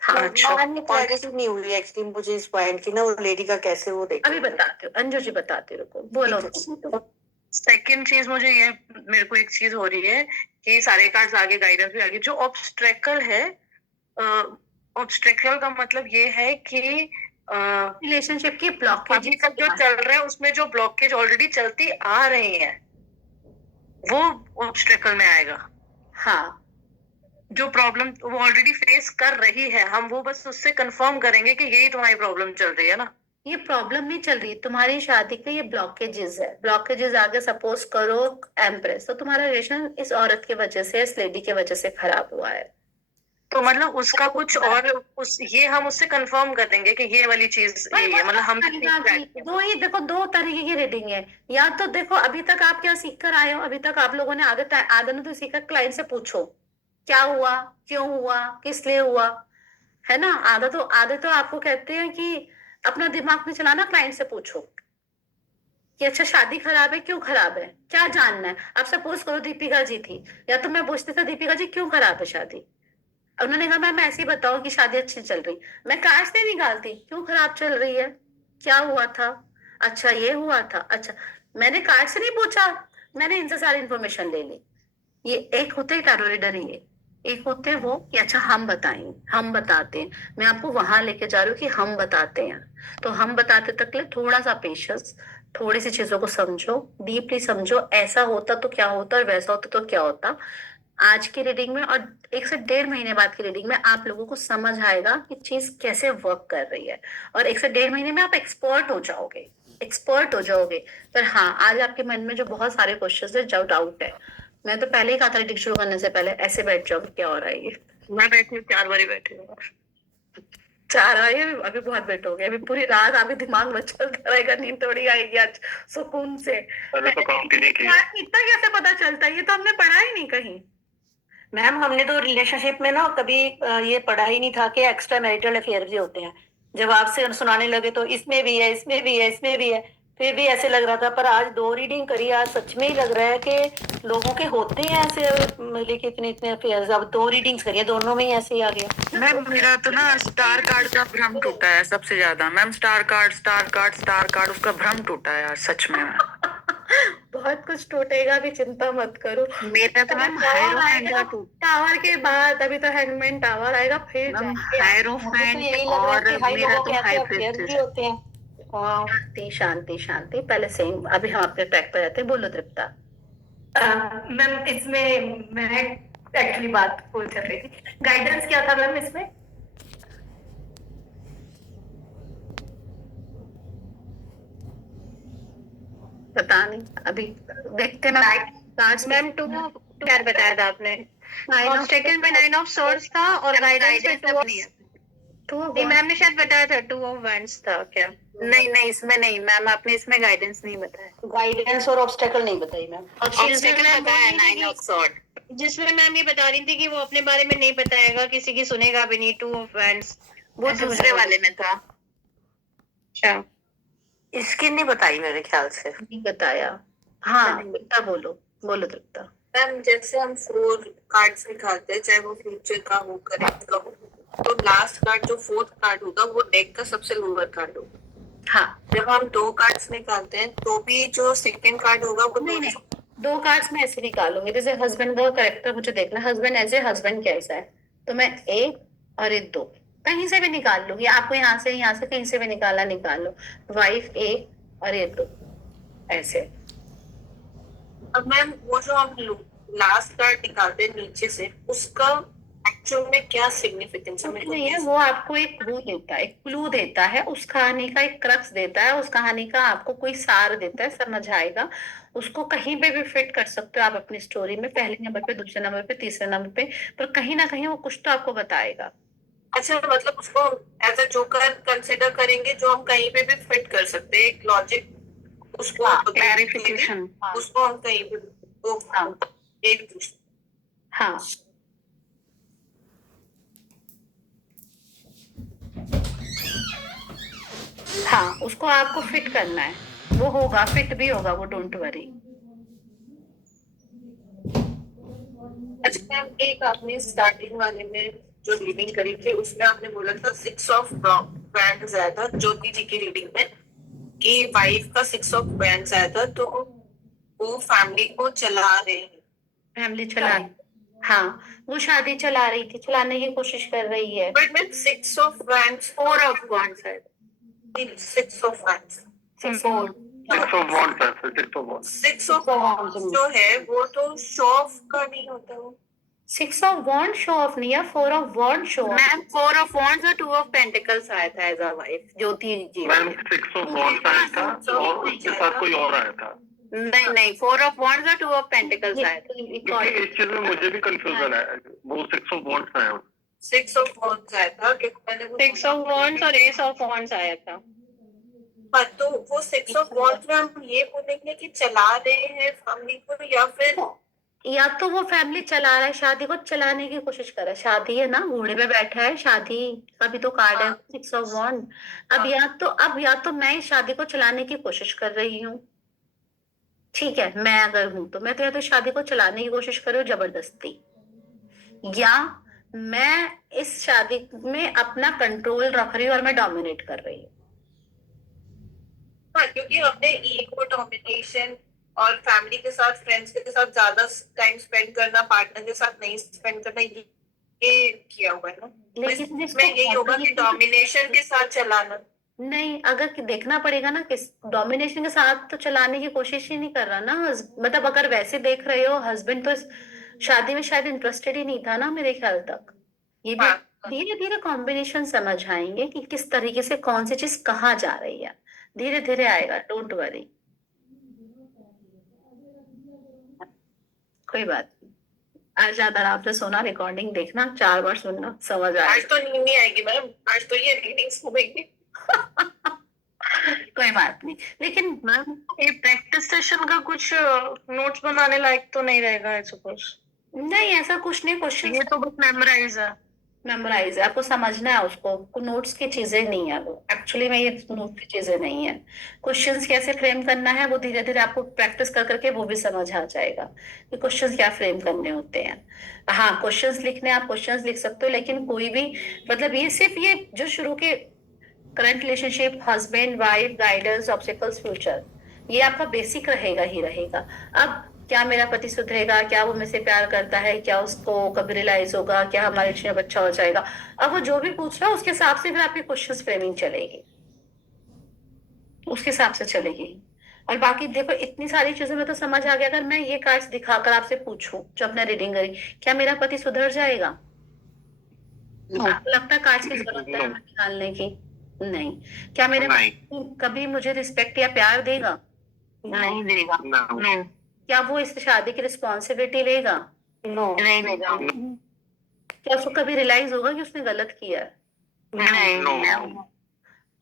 हाँ अच्छा, क्लैरिटी नहीं हुई एक्चुअली मुझे इस पॉइंट की ना, वो लेडी का कैसे वो देखो। अभी बताते हो, अंजू जी बताते रुको, बोलो। सेकंड चीज मुझे ये, मेरे को एक चीज हो रही है कि सारे कार्ड्स आगे, गाइडेंस भी आगे, जो ऑब्स्ट्रेकल है, ऑब्स्ट्रेकल का मतलब ये है कि रिलेशनशिप की ब्लॉकेज अभी तक जो चल रहा है उसमें जो ब्लॉकेज ऑलरेडी चलती आ रही है वो ऑब्स्ट्रेकल में आएगा। हाँ, जो प्रॉब्लम वो ऑलरेडी फेस कर रही है, हम वो बस उससे कंफर्म करेंगे कि यही तुम्हारी प्रॉब्लम चल रही है ना। ये प्रॉब्लम नहीं चल रही तुम्हारी शादी के, ये ब्लॉकेजेस है। ब्लॉकेजेस आगे सपोज करो एम्प्रेस, तो तुम्हारा रिलेशन इस औरत की वजह से, इस लेडी की वजह से खराब हुआ है। तो मतलब उसका कुछ और ये हम उससे कंफर्म कर देंगे कि ये वाली चीज ये है, मतलब हम दो ही देखो, दो तरीके की रीडिंग है। या तो देखो अभी तक आप क्या सीख कर आए हो, अभी तक आप लोगों ने आधे ने तो सीखा, क्लाइंट से पूछो क्या हुआ, क्यों हुआ, किस लिए हुआ, है ना। आधे तो आपको कहते हैं कि अपना दिमाग नहीं चलाना, क्लाइंट से पूछो कि अच्छा शादी खराब है, क्यों खराब है, क्या जानना है। अब सपोज करो दीपिका जी थी, या तो मैं पूछती था दीपिका जी क्यों खराब है शादी, उन्होंने कहा मैम ऐसे ही बताओ कि शादी अच्छी चल रही, मैं कार्ड्स नहीं निकालती, क्यों खराब चल रही है, क्या हुआ था, अच्छा ये हुआ था, अच्छा मैंने कार्ड से नहीं पूछा, मैंने इनसे सारी इंफॉर्मेशन ले ली। ये एक होते हैं टैरो रीडर, ये एक होते हैं वो कि अच्छा हम बताएंगे, हम बताते हैं, मैं आपको वहां लेके जा रही हूँ कि हम बताते हैं। तो हम बताते तक ले थोड़ा सा पेशेंस, थोड़ी सी चीजों को समझो, डीपली समझो, ऐसा होता तो क्या होता और वैसा होता तो क्या होता। आज की रीडिंग में और 1 से 1.5 महीने बाद की रीडिंग में आप लोगों को समझ आएगा कि चीज कैसे वर्क कर रही है, और 1 से 1.5 महीने में आप एक्सपर्ट हो जाओगे, एक्सपर्ट हो जाओगे। पर हाँ, आज आपके मन में जो बहुत सारे क्वेश्चन है, जो डाउट है, मैं तो पहले ही कहा था रीडिंग शुरू करने से पहले ऐसे बैठ जाओगे, क्या हो रहा है ये। मैं बैठी 4 बारी बैठी हूँ, 4 बारी, अभी बहुत बैठोगे, अभी पूरी रात आपके दिमाग में चलता रहेगा, नींद थोड़ी आएगी आज सुकून से। पहले तो काउंट ही नहीं किया। इतना कैसे पता चलता है, ये तो हमने पढ़ा ही नहीं कहीं। मैम हमने तो रिलेशनशिप में ना कभी ये पढ़ा ही नहीं था कि एक्स्ट्रा मैरिटल अफेयर भी होते हैं। जब आपसे सुनाने लगे तो इसमें भी है, इसमें भी है, इसमें भी है, फिर भी ऐसे लग रहा था, पर आज 2 रीडिंग करी, आज सच में ही लग रहा है कि लोगों के होते हैं ऐसे, मतलब कि इतने इतने अफेयर्स। अब 2 रीडिंग्स करी है, दोनों में ही ऐसे ही आ गया। मैम मेरा तो ना स्टार कार्ड का भ्रम टूटा है सबसे ज्यादा मैम। स्टार कार्ड उसका भ्रम टूटा है यार सच में। बहुत कुछ टूटेगा भी, चिंता मत करो। मेरा तो मैम हायरोफेंट का टावर के बाद अभी तो हैंगमैन टावर आएगा, फिर मैम जाएंगे। मुझे तो हायरोफेंट यही लग रहा है और कि हाई मेरा लोगों तो के ऐसे अफेयर्स हाइप्रिस्टेस भी होते हैं। हाँ। शांति शांति शांति, पहले सेम, अभी हम अपने ट्रैक पे रहते हैं। बोलो तृप्ता। मैम इसमें मैं एक्चुअली बात बोल कर रही थी, गाइडेंस क्या था मैम इसमें? पता नहीं, अभी देखते ना कार्ड्स में। मैम 2 क्या बताया था आपने? नाइन और ऑफ सेकंड में 9 ऑफ सॉर्ड्स था और गाइडेंस में 2 ऑफ नहीं, मैम ने शायद बताया था 2 ऑफ वैंड्स था क्या? नहीं इसमें नहीं मैम, आपने इसमें गाइडेंस नहीं बताया। गाइडेंस और ऑब्स्टेकल नहीं बताई मैम। ऑब्स्टेकल बताया 9 ऑफ सॉर्ड, जिसमें मैम ये बता रही थी कि वो अपने बारे में नहीं बताएगा, किसी की सुनेगा भी नहीं। 2 ऑफ वैंड्स वो दूसरे वाले में था। अच्छा, इसकी नहीं बताई मेरे ख्याल से। नहीं बताया। हाँ तृप्ता बोलो, बोलो तृप्ता। मैम जैसे हम 4 कार्ड्स निकालते हैं, चाहे वो फ्यूचर का हो, करेक्ट का हो, तो लास्ट कार्ड जो 4th कार्ड होगा वो डेक का सबसे लोअर कार्ड होगा। हाँ, जब हम 2 कार्ड्स निकालते हैं तो भी जो सेकंड कार्ड होगा वो नहीं 2 कार्ड्स में ऐसे निकालूंगी। जैसे हस्बैंड का करेक्टर मुझे देखना, हस्बैंड ऐसे, हस्बैंड कैसा है, तो मैं 1 और 2 कहीं से भी निकाल लूंगी। आपको यहाँ से कहीं से भी निकालना निकाल लो। वाइफ 1 और 2 ऐसे। अब मैम वो जो हम लास्ट कार्ड निकालते हैं नीचे से, उसका एक्चुअल में क्या सिग्निफिकेंस है? कुछ नहीं है, वो आपको एक क्लू देता है, एक क्लू देता है, उस कहानी का एक क्रक्स देता है, उस कहानी का आपको कोई सार देता है, समझ आएगा। उसको कहीं पे भी फिट कर सकते हो आप अपनी स्टोरी में, पहले नंबर पे, दूसरे नंबर पे, तीसरे नंबर पे, पर कहीं ना कहीं वो कुछ तो आपको बताएगा। अच्छा, मतलब उसको एज अ जोकर कंसिडर करेंगे जो हम कहीं पे भी फिट कर सकते हैं, एक लॉजिक उसको क्लैरिफिकेशन। उसको हम कहीं भी वो हाँ। एक दूसरे। हाँ, हाँ उसको आपको फिट करना है, वो होगा, फिट भी होगा वो, डोंट वरी। अच्छा मैम, एक आपने स्टार्टिंग वाले में जो रीडिंग करी थी उसमें आपने बोला था 6 ऑफ वैंड्स आया था ज्योति जी की रीडिंग में, कि वाइफ का 6 ऑफ वैंड्स आया था, तो वो फैमिली को चला रहे हैं। फैमिली चला, हाँ वो शादी चला रही थी, चलाने की कोशिश कर रही है। But ma'am 6 of wands 4 of wands है। 6 ऑफ वैंड्स 6 ऑफ वॉन्ड्स है, 6 ऑफ वॉन्ड्स। 6 ऑफ वैंड्स जो है वो तो शो ऑफ का नहीं होता। वो 6 ऑफ वॉन्ड शो ऑफ नहीं है, 4 of wand show of. Ma'am 4 of wands और 2 ऑफ पेंटिकल्स आया था as a wife Jyoti ji. Ma'am 6 of wands आया था और उसके साथ कोई और आया था। नहीं 4 ऑफ वॉन्ड्स और 2 ऑफ पेंटिकल्स आया था। क्योंकि इस चीज में मुझे भी कंफ्यूजन है, वो 6 ऑफ वॉन्ड्स आया। 6 ऑफ वॉन्ड्स आया था क्योंकि मैंने वो 6 ऑफ वॉन्ड्स और एस ऑफ वॉन्ड्स आया था। हाँ, तो वो 6 ऑफ वॉन्ड्स में हम ये बोलेंगे कि चला रहे हैं फैमिली को, या फिर या तो वो फैमिली चला रहा है, शादी को चलाने की कोशिश कर रहा है। शादी है ना, घोड़े पे बैठा है, शादी का भी तो कार्ड है 6 ऑफ वॉन्ड। अब या तो मैं इस शादी को चलाने की कोशिश कर रही हूँ, ठीक है, मैं अगर हूं तो मैं तो या तो शादी को चलाने की कोशिश कर रही हूँ जबरदस्ती, या मैं इस शादी में अपना कंट्रोल रख रही हूँ और मैं डोमिनेट कर रही हूँ। हाँ, क्योंकि हमने ईगो, डोमिनेशन और फैमिली के साथ, फ्रेंड्स के साथ ज्यादा टाइम स्पेंड करना, पार्टनर के साथ नहीं स्पेंड करना, ये किया हुआ है ना। लेकिन इसमें यही होगा कि डोमिनेशन के साथ चलाना। नहीं, अगर देखना पड़ेगा ना, किस डोमिनेशन के साथ तो चलाने की कोशिश ही नहीं कर रहा ना। मतलब अगर वैसे देख रहे हो, हस्बैंड तो इस शादी में शायद इंटरेस्टेड ही नहीं था ना मेरे ख्याल तक। ये भी धीरे धीरे कॉम्बिनेशन समझ आएंगे कि किस तरीके से कौन सी चीज कहाँ जा रही है, धीरे धीरे आएगा, डोंट वरी, कोई बात नहीं। आज ज्यादा आराम से सोना, रिकॉर्डिंग देखना, 4 बार सुनना, समझ आएगा। आज तो नींद नहीं आएगी मैम, आज तो ये रीडिंग्स होगी। कोई बात नहीं, लेकिन मैम ये प्रैक्टिस सेशन का कुछ नोट्स बनाने लायक तो नहीं रहेगा आई सपोज? नहीं ऐसा कुछ नहीं, क्वेश्चन ये तो बस मेमोराइज है। मेमोराइज है, आपको समझना है उसको, नोट्स की चीजें नहीं है वो, एक्चुअली में ये नोट की चीजें नहीं है। क्वेश्चंस कैसे फ्रेम करना है वो धीरे धीरे आपको प्रैक्टिस कर करके वो भी समझ आ जाएगा कि क्वेश्चंस क्या फ्रेम करने होते हैं। हाँ, क्वेश्चंस लिखने आप क्वेश्चंस लिख सकते हो, लेकिन कोई भी मतलब ये सिर्फ ये जो शुरू के current relationship, husband wife, guidance, obstacles, future, ये आपका बेसिक रहेगा ही रहेगा। अब क्या मेरा पति सुधरेगा, क्या वो मुझसे प्यार करता है, क्या उसको कभी रियलाइज होगा, क्या हमारे रिश्ते में बच्चा हो जाएगा, अब वो जो भी पूछ रहा है उसके हिसाब से फिर आपकी क्वेश्चंस फ्रेमिंग चलेगी, उसके हिसाब से चलेगी। और बाकी देखो इतनी सारी चीजों में तो समझ आ गया, अगर मैं ये कार्ड्स दिखाकर आपसे पूछूं जो अपना रीडिंग करी, क्या मेरा पति सुधर जाएगा? आपको लगता है कार्ड्स की जरूरत है हमें निकालने की? नहीं। क्या मेरे पति कभी मुझे रिस्पेक्ट या प्यार देगा? नहीं देगा। नो। क्या वो इस शादी की रिस्पॉन्सिबिलिटी लेगा? नो। नहीं देगा। क्या उसको कभी रियलाइज होगा कि उसने गलत किया है? नहीं।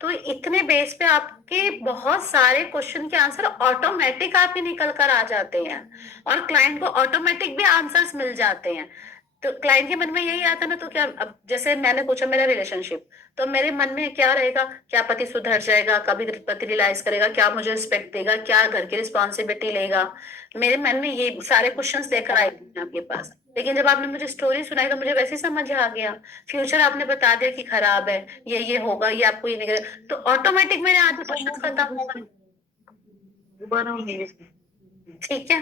तो इतने बेस पे आपके बहुत सारे क्वेश्चन के आंसर ऑटोमेटिक आपके निकल कर आ जाते हैं, और क्लाइंट को ऑटोमेटिक भी आंसर्स मिल जाते हैं। तो क्लाइंट के मन में यही आता ना, तो क्या, अब जैसे मैंने पूछा मेरा रिलेशनशिप, तो मेरे मन में क्या रहेगा, क्या पति सुधर जाएगा, कभी पति रियलाइज करेगा, क्या मुझे रिस्पेक्ट देगा, क्या घर की रिस्पॉन्सिबिलिटी लेगा, मेरे मन में ये सारे क्वेश्चंस लेकर आए थे आपके पास। लेकिन जब आपने मुझे स्टोरी सुनाई तो मुझे वैसे ही समझ आ गया, फ्यूचर आपने बता दिया कि खराब है, ये होगा, ये आपको ये नहीं करेगा, तो ऑटोमेटिक मेरे आधे क्वेश्चन खत्म हो गए। ठीक है,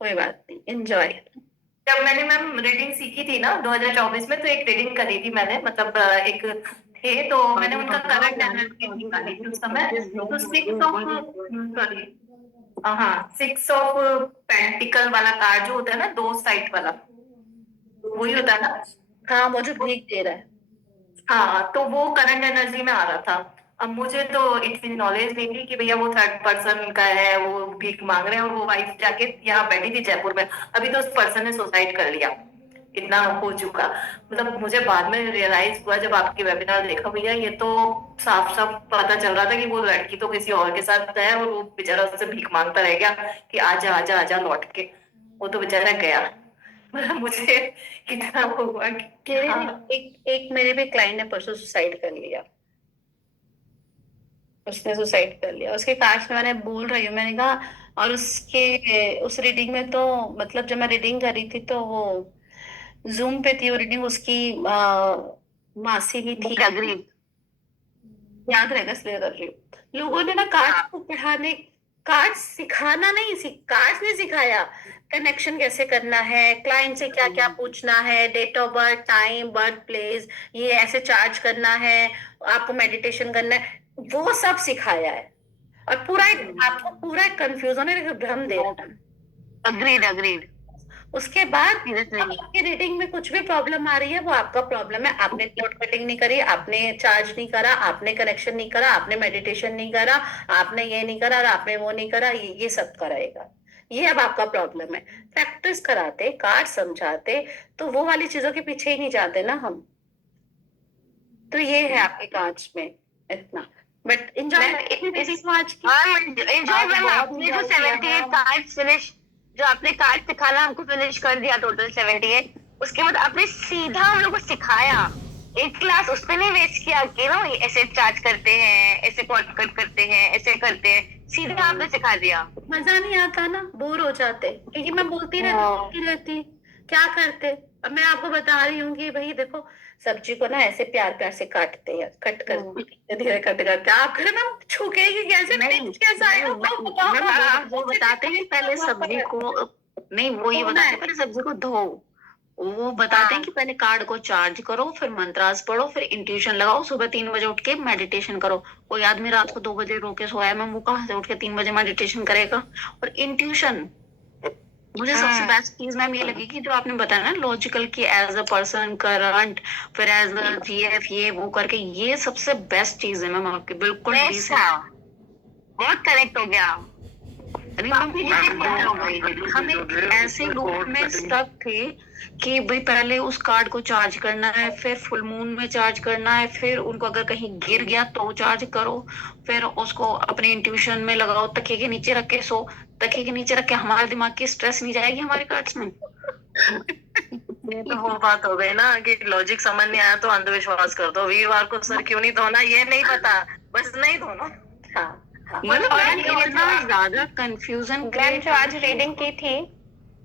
कोई बात नहीं, एंजॉय। जब मैंने मैम रीडिंग सीखी थी ना 2024 में, तो एक रीडिंग करी थी मैंने, मतलब एक थे तो मैंने उनका करंट एनर्जी निकाली थी उस समय। तो 6 ऑफ पेंटिकल वाला कार्ड जो होता है ना, 2 साइड वाला, वही होता है ना। हाँ, वो जो भीख दे रहा है। हाँ, तो वो करंट एनर्जी में आ रहा था। अब मुझे तो इतनी नॉलेज नहीं थी कि भैया वो थर्ड पर्सन का है, वो भीख मांग रहे हैं, और वो वाइफ जाके यहाँ बैठी थी जयपुर में, अभी तो उस पर्सन ने सुसाइड कर लिया, इतना हो चुका। मतलब मुझे बाद में रियलाइज हुआ जब आपकी वेबिनार देखा, भैया ये तो साफ साफ पता चल रहा था कि वो लड़की तो किसी और के साथ है, और वो बेचारा उससे भीख मांगता रह गया कि आजा आजा आजा लौट के, वो तो बेचारा गया। मतलब मुझे कितना वो हुआ कि एक मेरे भी क्लाइंट ने परसों सुसाइड कर लिया, उसने सुसाइड कर लिया। उसके काश में मैंने बोल रही हूँ, मैंने कहा, और उसके उस रीडिंग में तो मतलब जब मैं रीडिंग कर रही थी तो वो जूम पे थी वो रीडिंग, उसकी मासी भी थी, याद रहेगा इसलिए कर रही हूँ। लोगों ने ना कार्ड को पढ़ाने, कार्ड सिखाना नहीं, कार्ड ने सिखाया कनेक्शन कैसे करना है, क्लाइंट से क्या क्या पूछना है, date of birth, time, birth place, ये ऐसे चार्ज करना है, आपको मेडिटेशन करना है, वो सब सिखाया है। और पूरा आपको पूरा कंफ्यूज होने भ्रम दे रहा है। अग्रीड। उसके बाद आपकी रीडिंग में कुछ भी प्रॉब्लम आ रही है वो आपका प्रॉब्लम है, आपने नोट कटिंग नहीं करी, आपने चार्ज नहीं करा, आपने कनेक्शन नहीं करा, आपने मेडिटेशन नहीं करा, आपने ये नहीं करा और आपने वो नहीं करा, ये सब कराएगा, ये अब आपका प्रॉब्लम है। प्रैक्टिस कराते, कार्ड समझाते, तो वो वाली चीजों के पीछे ही नहीं जाते ना हम। तो ये है आपके कार्ड्स में इतना, बट एंजॉय आज आपने जो 78 कार्ड्स फिनिश, जो आपने कार्ड सिखाना हमको फिनिश कर दिया टोटल 78, उसके बाद आपने सीधा हम लोग को सिखाया, एक क्लास उस पे नहीं वेस्ट किया कि ना ऐसे चार्ज करते हैं, ऐसे कट करते हैं, ऐसे करते हैं, सीधा आपने सिखा दिया। मजा नहीं आता ना, बोर हो जाते, क्योंकि मैं बोलती रहती क्या करते। अब मैं आपको बता रही हूँ कि भाई देखो, सब्जी को ना ऐसे प्यार प्यार से काटते हैं, कट कर धीरे कट करते, आप घर में छूकेगी कैसे, कैसा आएगा वो बताते हैं पहले सब्जी को, नहीं वो ये बताते हैं पहले सब्जी को धो, वो बताते हैं कि पहले कार्ड को चार्ज करो, फिर मंत्रास पढ़ो, फिर इंट्यूशन लगाओ, सुबह 3 बजे उठ के मेडिटेशन करो। कोई आदमी रात को 2 बजे रो के सोया है, वो कहाँ से उठ के 3 बजे मेडिटेशन करेगा। और इंट्यूशन मुझे सबसे बेस्ट चीज मैम ये लगी कि जो आपने बताया ना लॉजिकल की एज अ पर्सन, करंट, फिर एज अ जीएफ, ये वो करके, ये सबसे बेस्ट चीज है मैम आपकी, बिल्कुल बहुत करेक्ट हो गया। हम एक ऐसे लूप में स्टक थे कि भाई पहले उस कार्ड को चार्ज करना है, फिर फुल मून में चार्ज करना है, फिर उनको अगर कहीं गिर गया तो चार्ज करो, फिर उसको अपने इंट्यूशन में लगाओ, तकिए के नीचे रख के सो, तकिए के नीचे रख के हमारे दिमाग की स्ट्रेस नहीं जाएगी हमारे कार्ड्स में। ये तो वो बात हो गई ना कि लॉजिक समझ नहीं आया तो अंधविश्वास कर दो। वीरवार को सर क्यों नहीं धोना ये नहीं पता, बस नहीं धोना। हाँ मतलब और मैम ये इतना ज्यादा कंफ्यूजन मैम जो आज रीडिंग की थी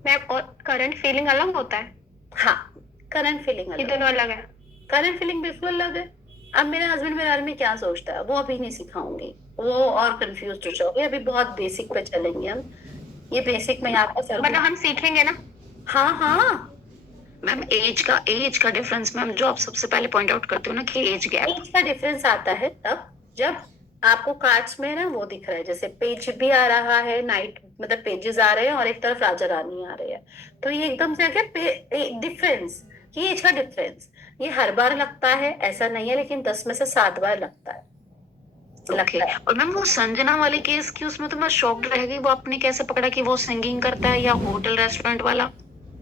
मैम, करंट फीलिंग अलग होता है, हाँ, करंट फीलिंग ये अलग, दोनों अलग है। करंट फीलिंग बिल्कुल अलग है। अब मेरे हस्बैंड मेरे बारे में क्या सोचता है वो अभी नहीं सिखाऊंगी, वो और कंफ्यूज हो जाओगे। अभी बहुत बेसिक पे चलेंगे हम, ये बेसिक में आपका सर मतलब हम सीखेंगे ना। हाँ हाँ, मैम एज का डिफरेंस मैम जो आप सबसे पहले पॉइंट आउट करते हो ना कि एज गैप। एज का डिफरेंस आता है तब जब आपको कार्ड्स में ना वो दिख रहा है, जैसे पेज भी आ रहा है, नाइट मतलब पेजेस आ रहे हैं और एक तरफ राजा रानी आ रहे हैं, तो ये एकदम से आ गया डिफरेंस, ये एज का डिफरेंस। ये हर बार लगता है ऐसा नहीं है, लेकिन 10 में से 7 बार लगता है, ओके लगता है। और मैम वो संजना वाले केस की उसमें तो मैं शॉक्ड रह गई, वो आपने कैसे पकड़ा कि वो सिंगिंग करता है या होटल रेस्टोरेंट वाला?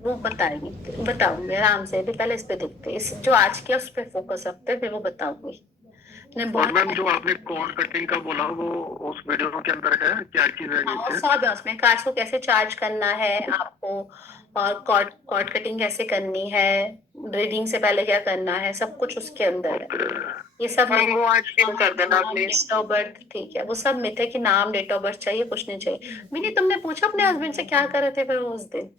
वो बताएंगे, बताऊंगी आराम से, अभी पहले इस पे देखते हैं, इस जो आज किया उस पे फोकस रखते हैं, फिर वो बताऊंगी। ने और बहुत मैम जो आपने कॉर्ड कटिंग का बोला वो उस वीडियो के अंदर है, क्या चीज है हाँ, नीचे? सब है उसमें, कार्ड्स को कैसे चार्ज करना है आपको, और कॉर्ड कॉर्ड कटिंग कैसे करनी है, रीडिंग से पहले क्या करना है, सब कुछ उसके अंदर है। ये सब मैम वो आज फिर कर देना प्लीज। डेट ऑफ बर्थ, ठीक है, वो सब मिथ है कि नाम डेट ऑफ बर्थ चाहिए, कुछ नहीं चाहिए। मिनी, तुमने पूछा अपने हस्बैंड से क्या कर रहे थे फिर वो उस दिन?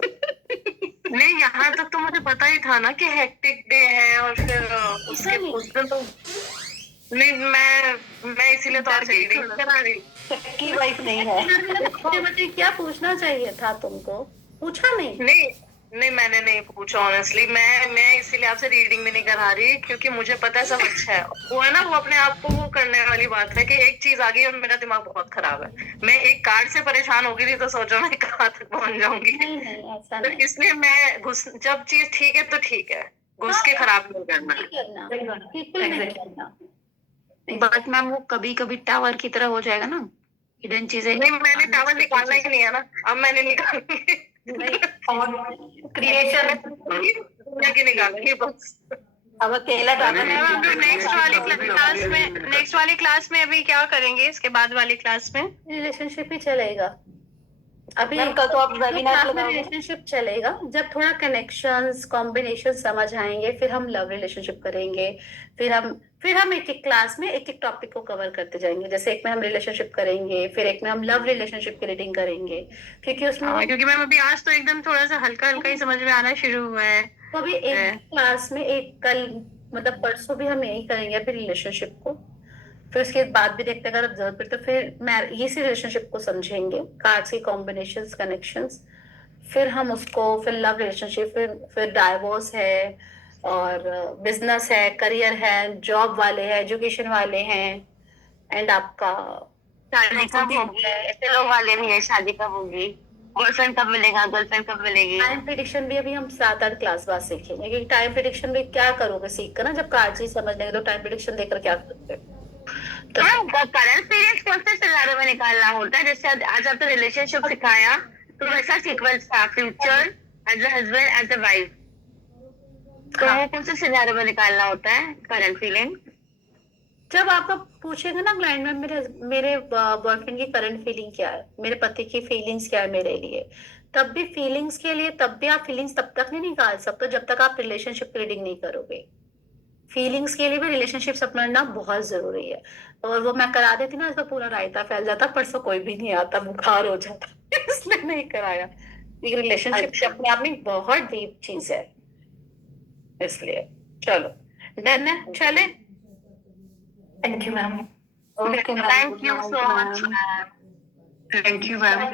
नहीं, यहाँ तक तो मुझे पता ही था ना कि हेक्टिक डे है, और फिर उसके नहीं। उस दिन तो नहीं, मैं इसीलिए तो आज रीडिंग करा रही। की वाइफ नहीं है। मुझे क्या पूछना चाहिए था तुमको, पूछा नहीं? नहीं नहीं, मैंने नहीं पूछा ऑनेस्टली। मैं इसीलिए आपसे रीडिंग भी नहीं करा रही क्योंकि मुझे पता है सब अच्छा है। वो है ना, वो अपने आप को वो करने वाली बात है कि एक चीज आ गई और मेरा दिमाग बहुत खराब है। मैं एक कार्ड से परेशान हो गई थी तो सोचो मैं कहाँ तक पहुंच जाऊंगी। नहीं नहीं, ऐसा तो नहीं। इसलिए मैं जब चीज ठीक है तो ठीक है, घुस के खराब नहीं करना नहीं है। करना, बिल्कुल नहीं करना। बट मैम वो कभी कभी टावर की तरह हो जाएगा ना, हिडन चीजें। नहीं, मैंने टावर निकालना ही नहीं है ना, अब मैंने निकालूंगी। नहीं, और क्रिएशन दुनिया की निकालूंगी बस। अब अकेला टावर मैम हम लोग नेक्स्ट वाली क्लास में अभी क्या करेंगे, इसके बाद वाली क्लास में? रिलेशनशिप ही चलेगा अभी। मैम कल तो आप वेबिनार क्लास में लगाओगे। रिलेशनशिप चलेगा, जब थोड़ा कनेक्शंस कॉम्बिनेशन समझ आएंगे फिर हम लव रिलेशनशिप करेंगे। फिर हम एक एक क्लास में एक एक टॉपिक को कवर करते जाएंगे, जैसे एक में हम रिलेशनशिप करेंगे, फिर एक में हम लव रिलेशनशिप की रीडिंग करेंगे, क्योंकि उसमें हाँ, क्योंकि मैम अभी आज तो एकदम थोड़ा सा हल्का हल्का ही समझ में आना शुरू हुआ है। तो अभी एक क्लास में एक कल मतलब परसों भी हम यही करेंगे अभी रिलेशनशिप को, फिर उसके बाद भी देखते हैं अगर जरूरत पड़े तो फिर मैं इसी रिलेशनशिप को समझेंगे, कार्ड्स के कॉम्बिनेशंस कनेक्शंस, फिर हम उसको, फिर लव रिलेशनशिप, फिर डाइवोर्स है, और बिजनेस है, करियर है, जॉब वाले हैं, एजुकेशन वाले हैं, एंड आपका शादी कब होगी, ऐसे लोग वाले भी है, शादी कब होगी, बॉयफ्रेंड कब मिलेगा, गर्लफ्रेंड कब मिलेगी। टाइम प्रिडिक्शन भी अभी हम 7-8 क्लास बाद सीखेंगे, क्योंकि टाइम प्रिडिक्शन भी क्या करोगे सीख कर ना, जब कार्ड्स ही समझ लेंगे तो टाइम प्रिडिक्शन देखकर क्या करोगे? तो करंट पीरियड कौन से सिनारियो में निकालना होता है, जैसे आज आपने रिलेशनशिप सिखाया तो वैसा सीक्वेंस था, future, as a husband, as a wife, तो वो कौन से सिनारियो में निकालना होता है करंट फीलिंग? जब आपको पूछेगा ना क्लाइंट में मेरे मेरे बॉयफ्रेंड की करंट फीलिंग क्या है, मेरे पति की फीलिंग्स क्या है मेरे लिए, तब भी फीलिंग्स के लिए, तब भी आप फीलिंग्स तब तक नहीं निकाल सकते जब तक आप रिलेशनशिप की रीडिंग नहीं करोगे। फीलिंग्स के लिए भी रिलेशनशिप समझना बहुत जरूरी है, और वो मैं करा देती ना तो पूरा रायता फैल जाता, परसों कोई भी नहीं आता, बुखार हो जाता इसलिए नहीं कराया। रिलेशनशिप अपने आप में बहुत डीप चीज है, इसलिए चलो डन है, चले। Thank you ma'am. Okay, thank you so much. Thank you ma'am.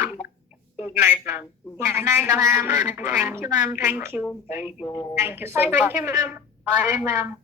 Good night ma'am. Good night ma'am. Thank you ma'am, thank you. Thank you so much. Thank you ma'am. Bye ma'am.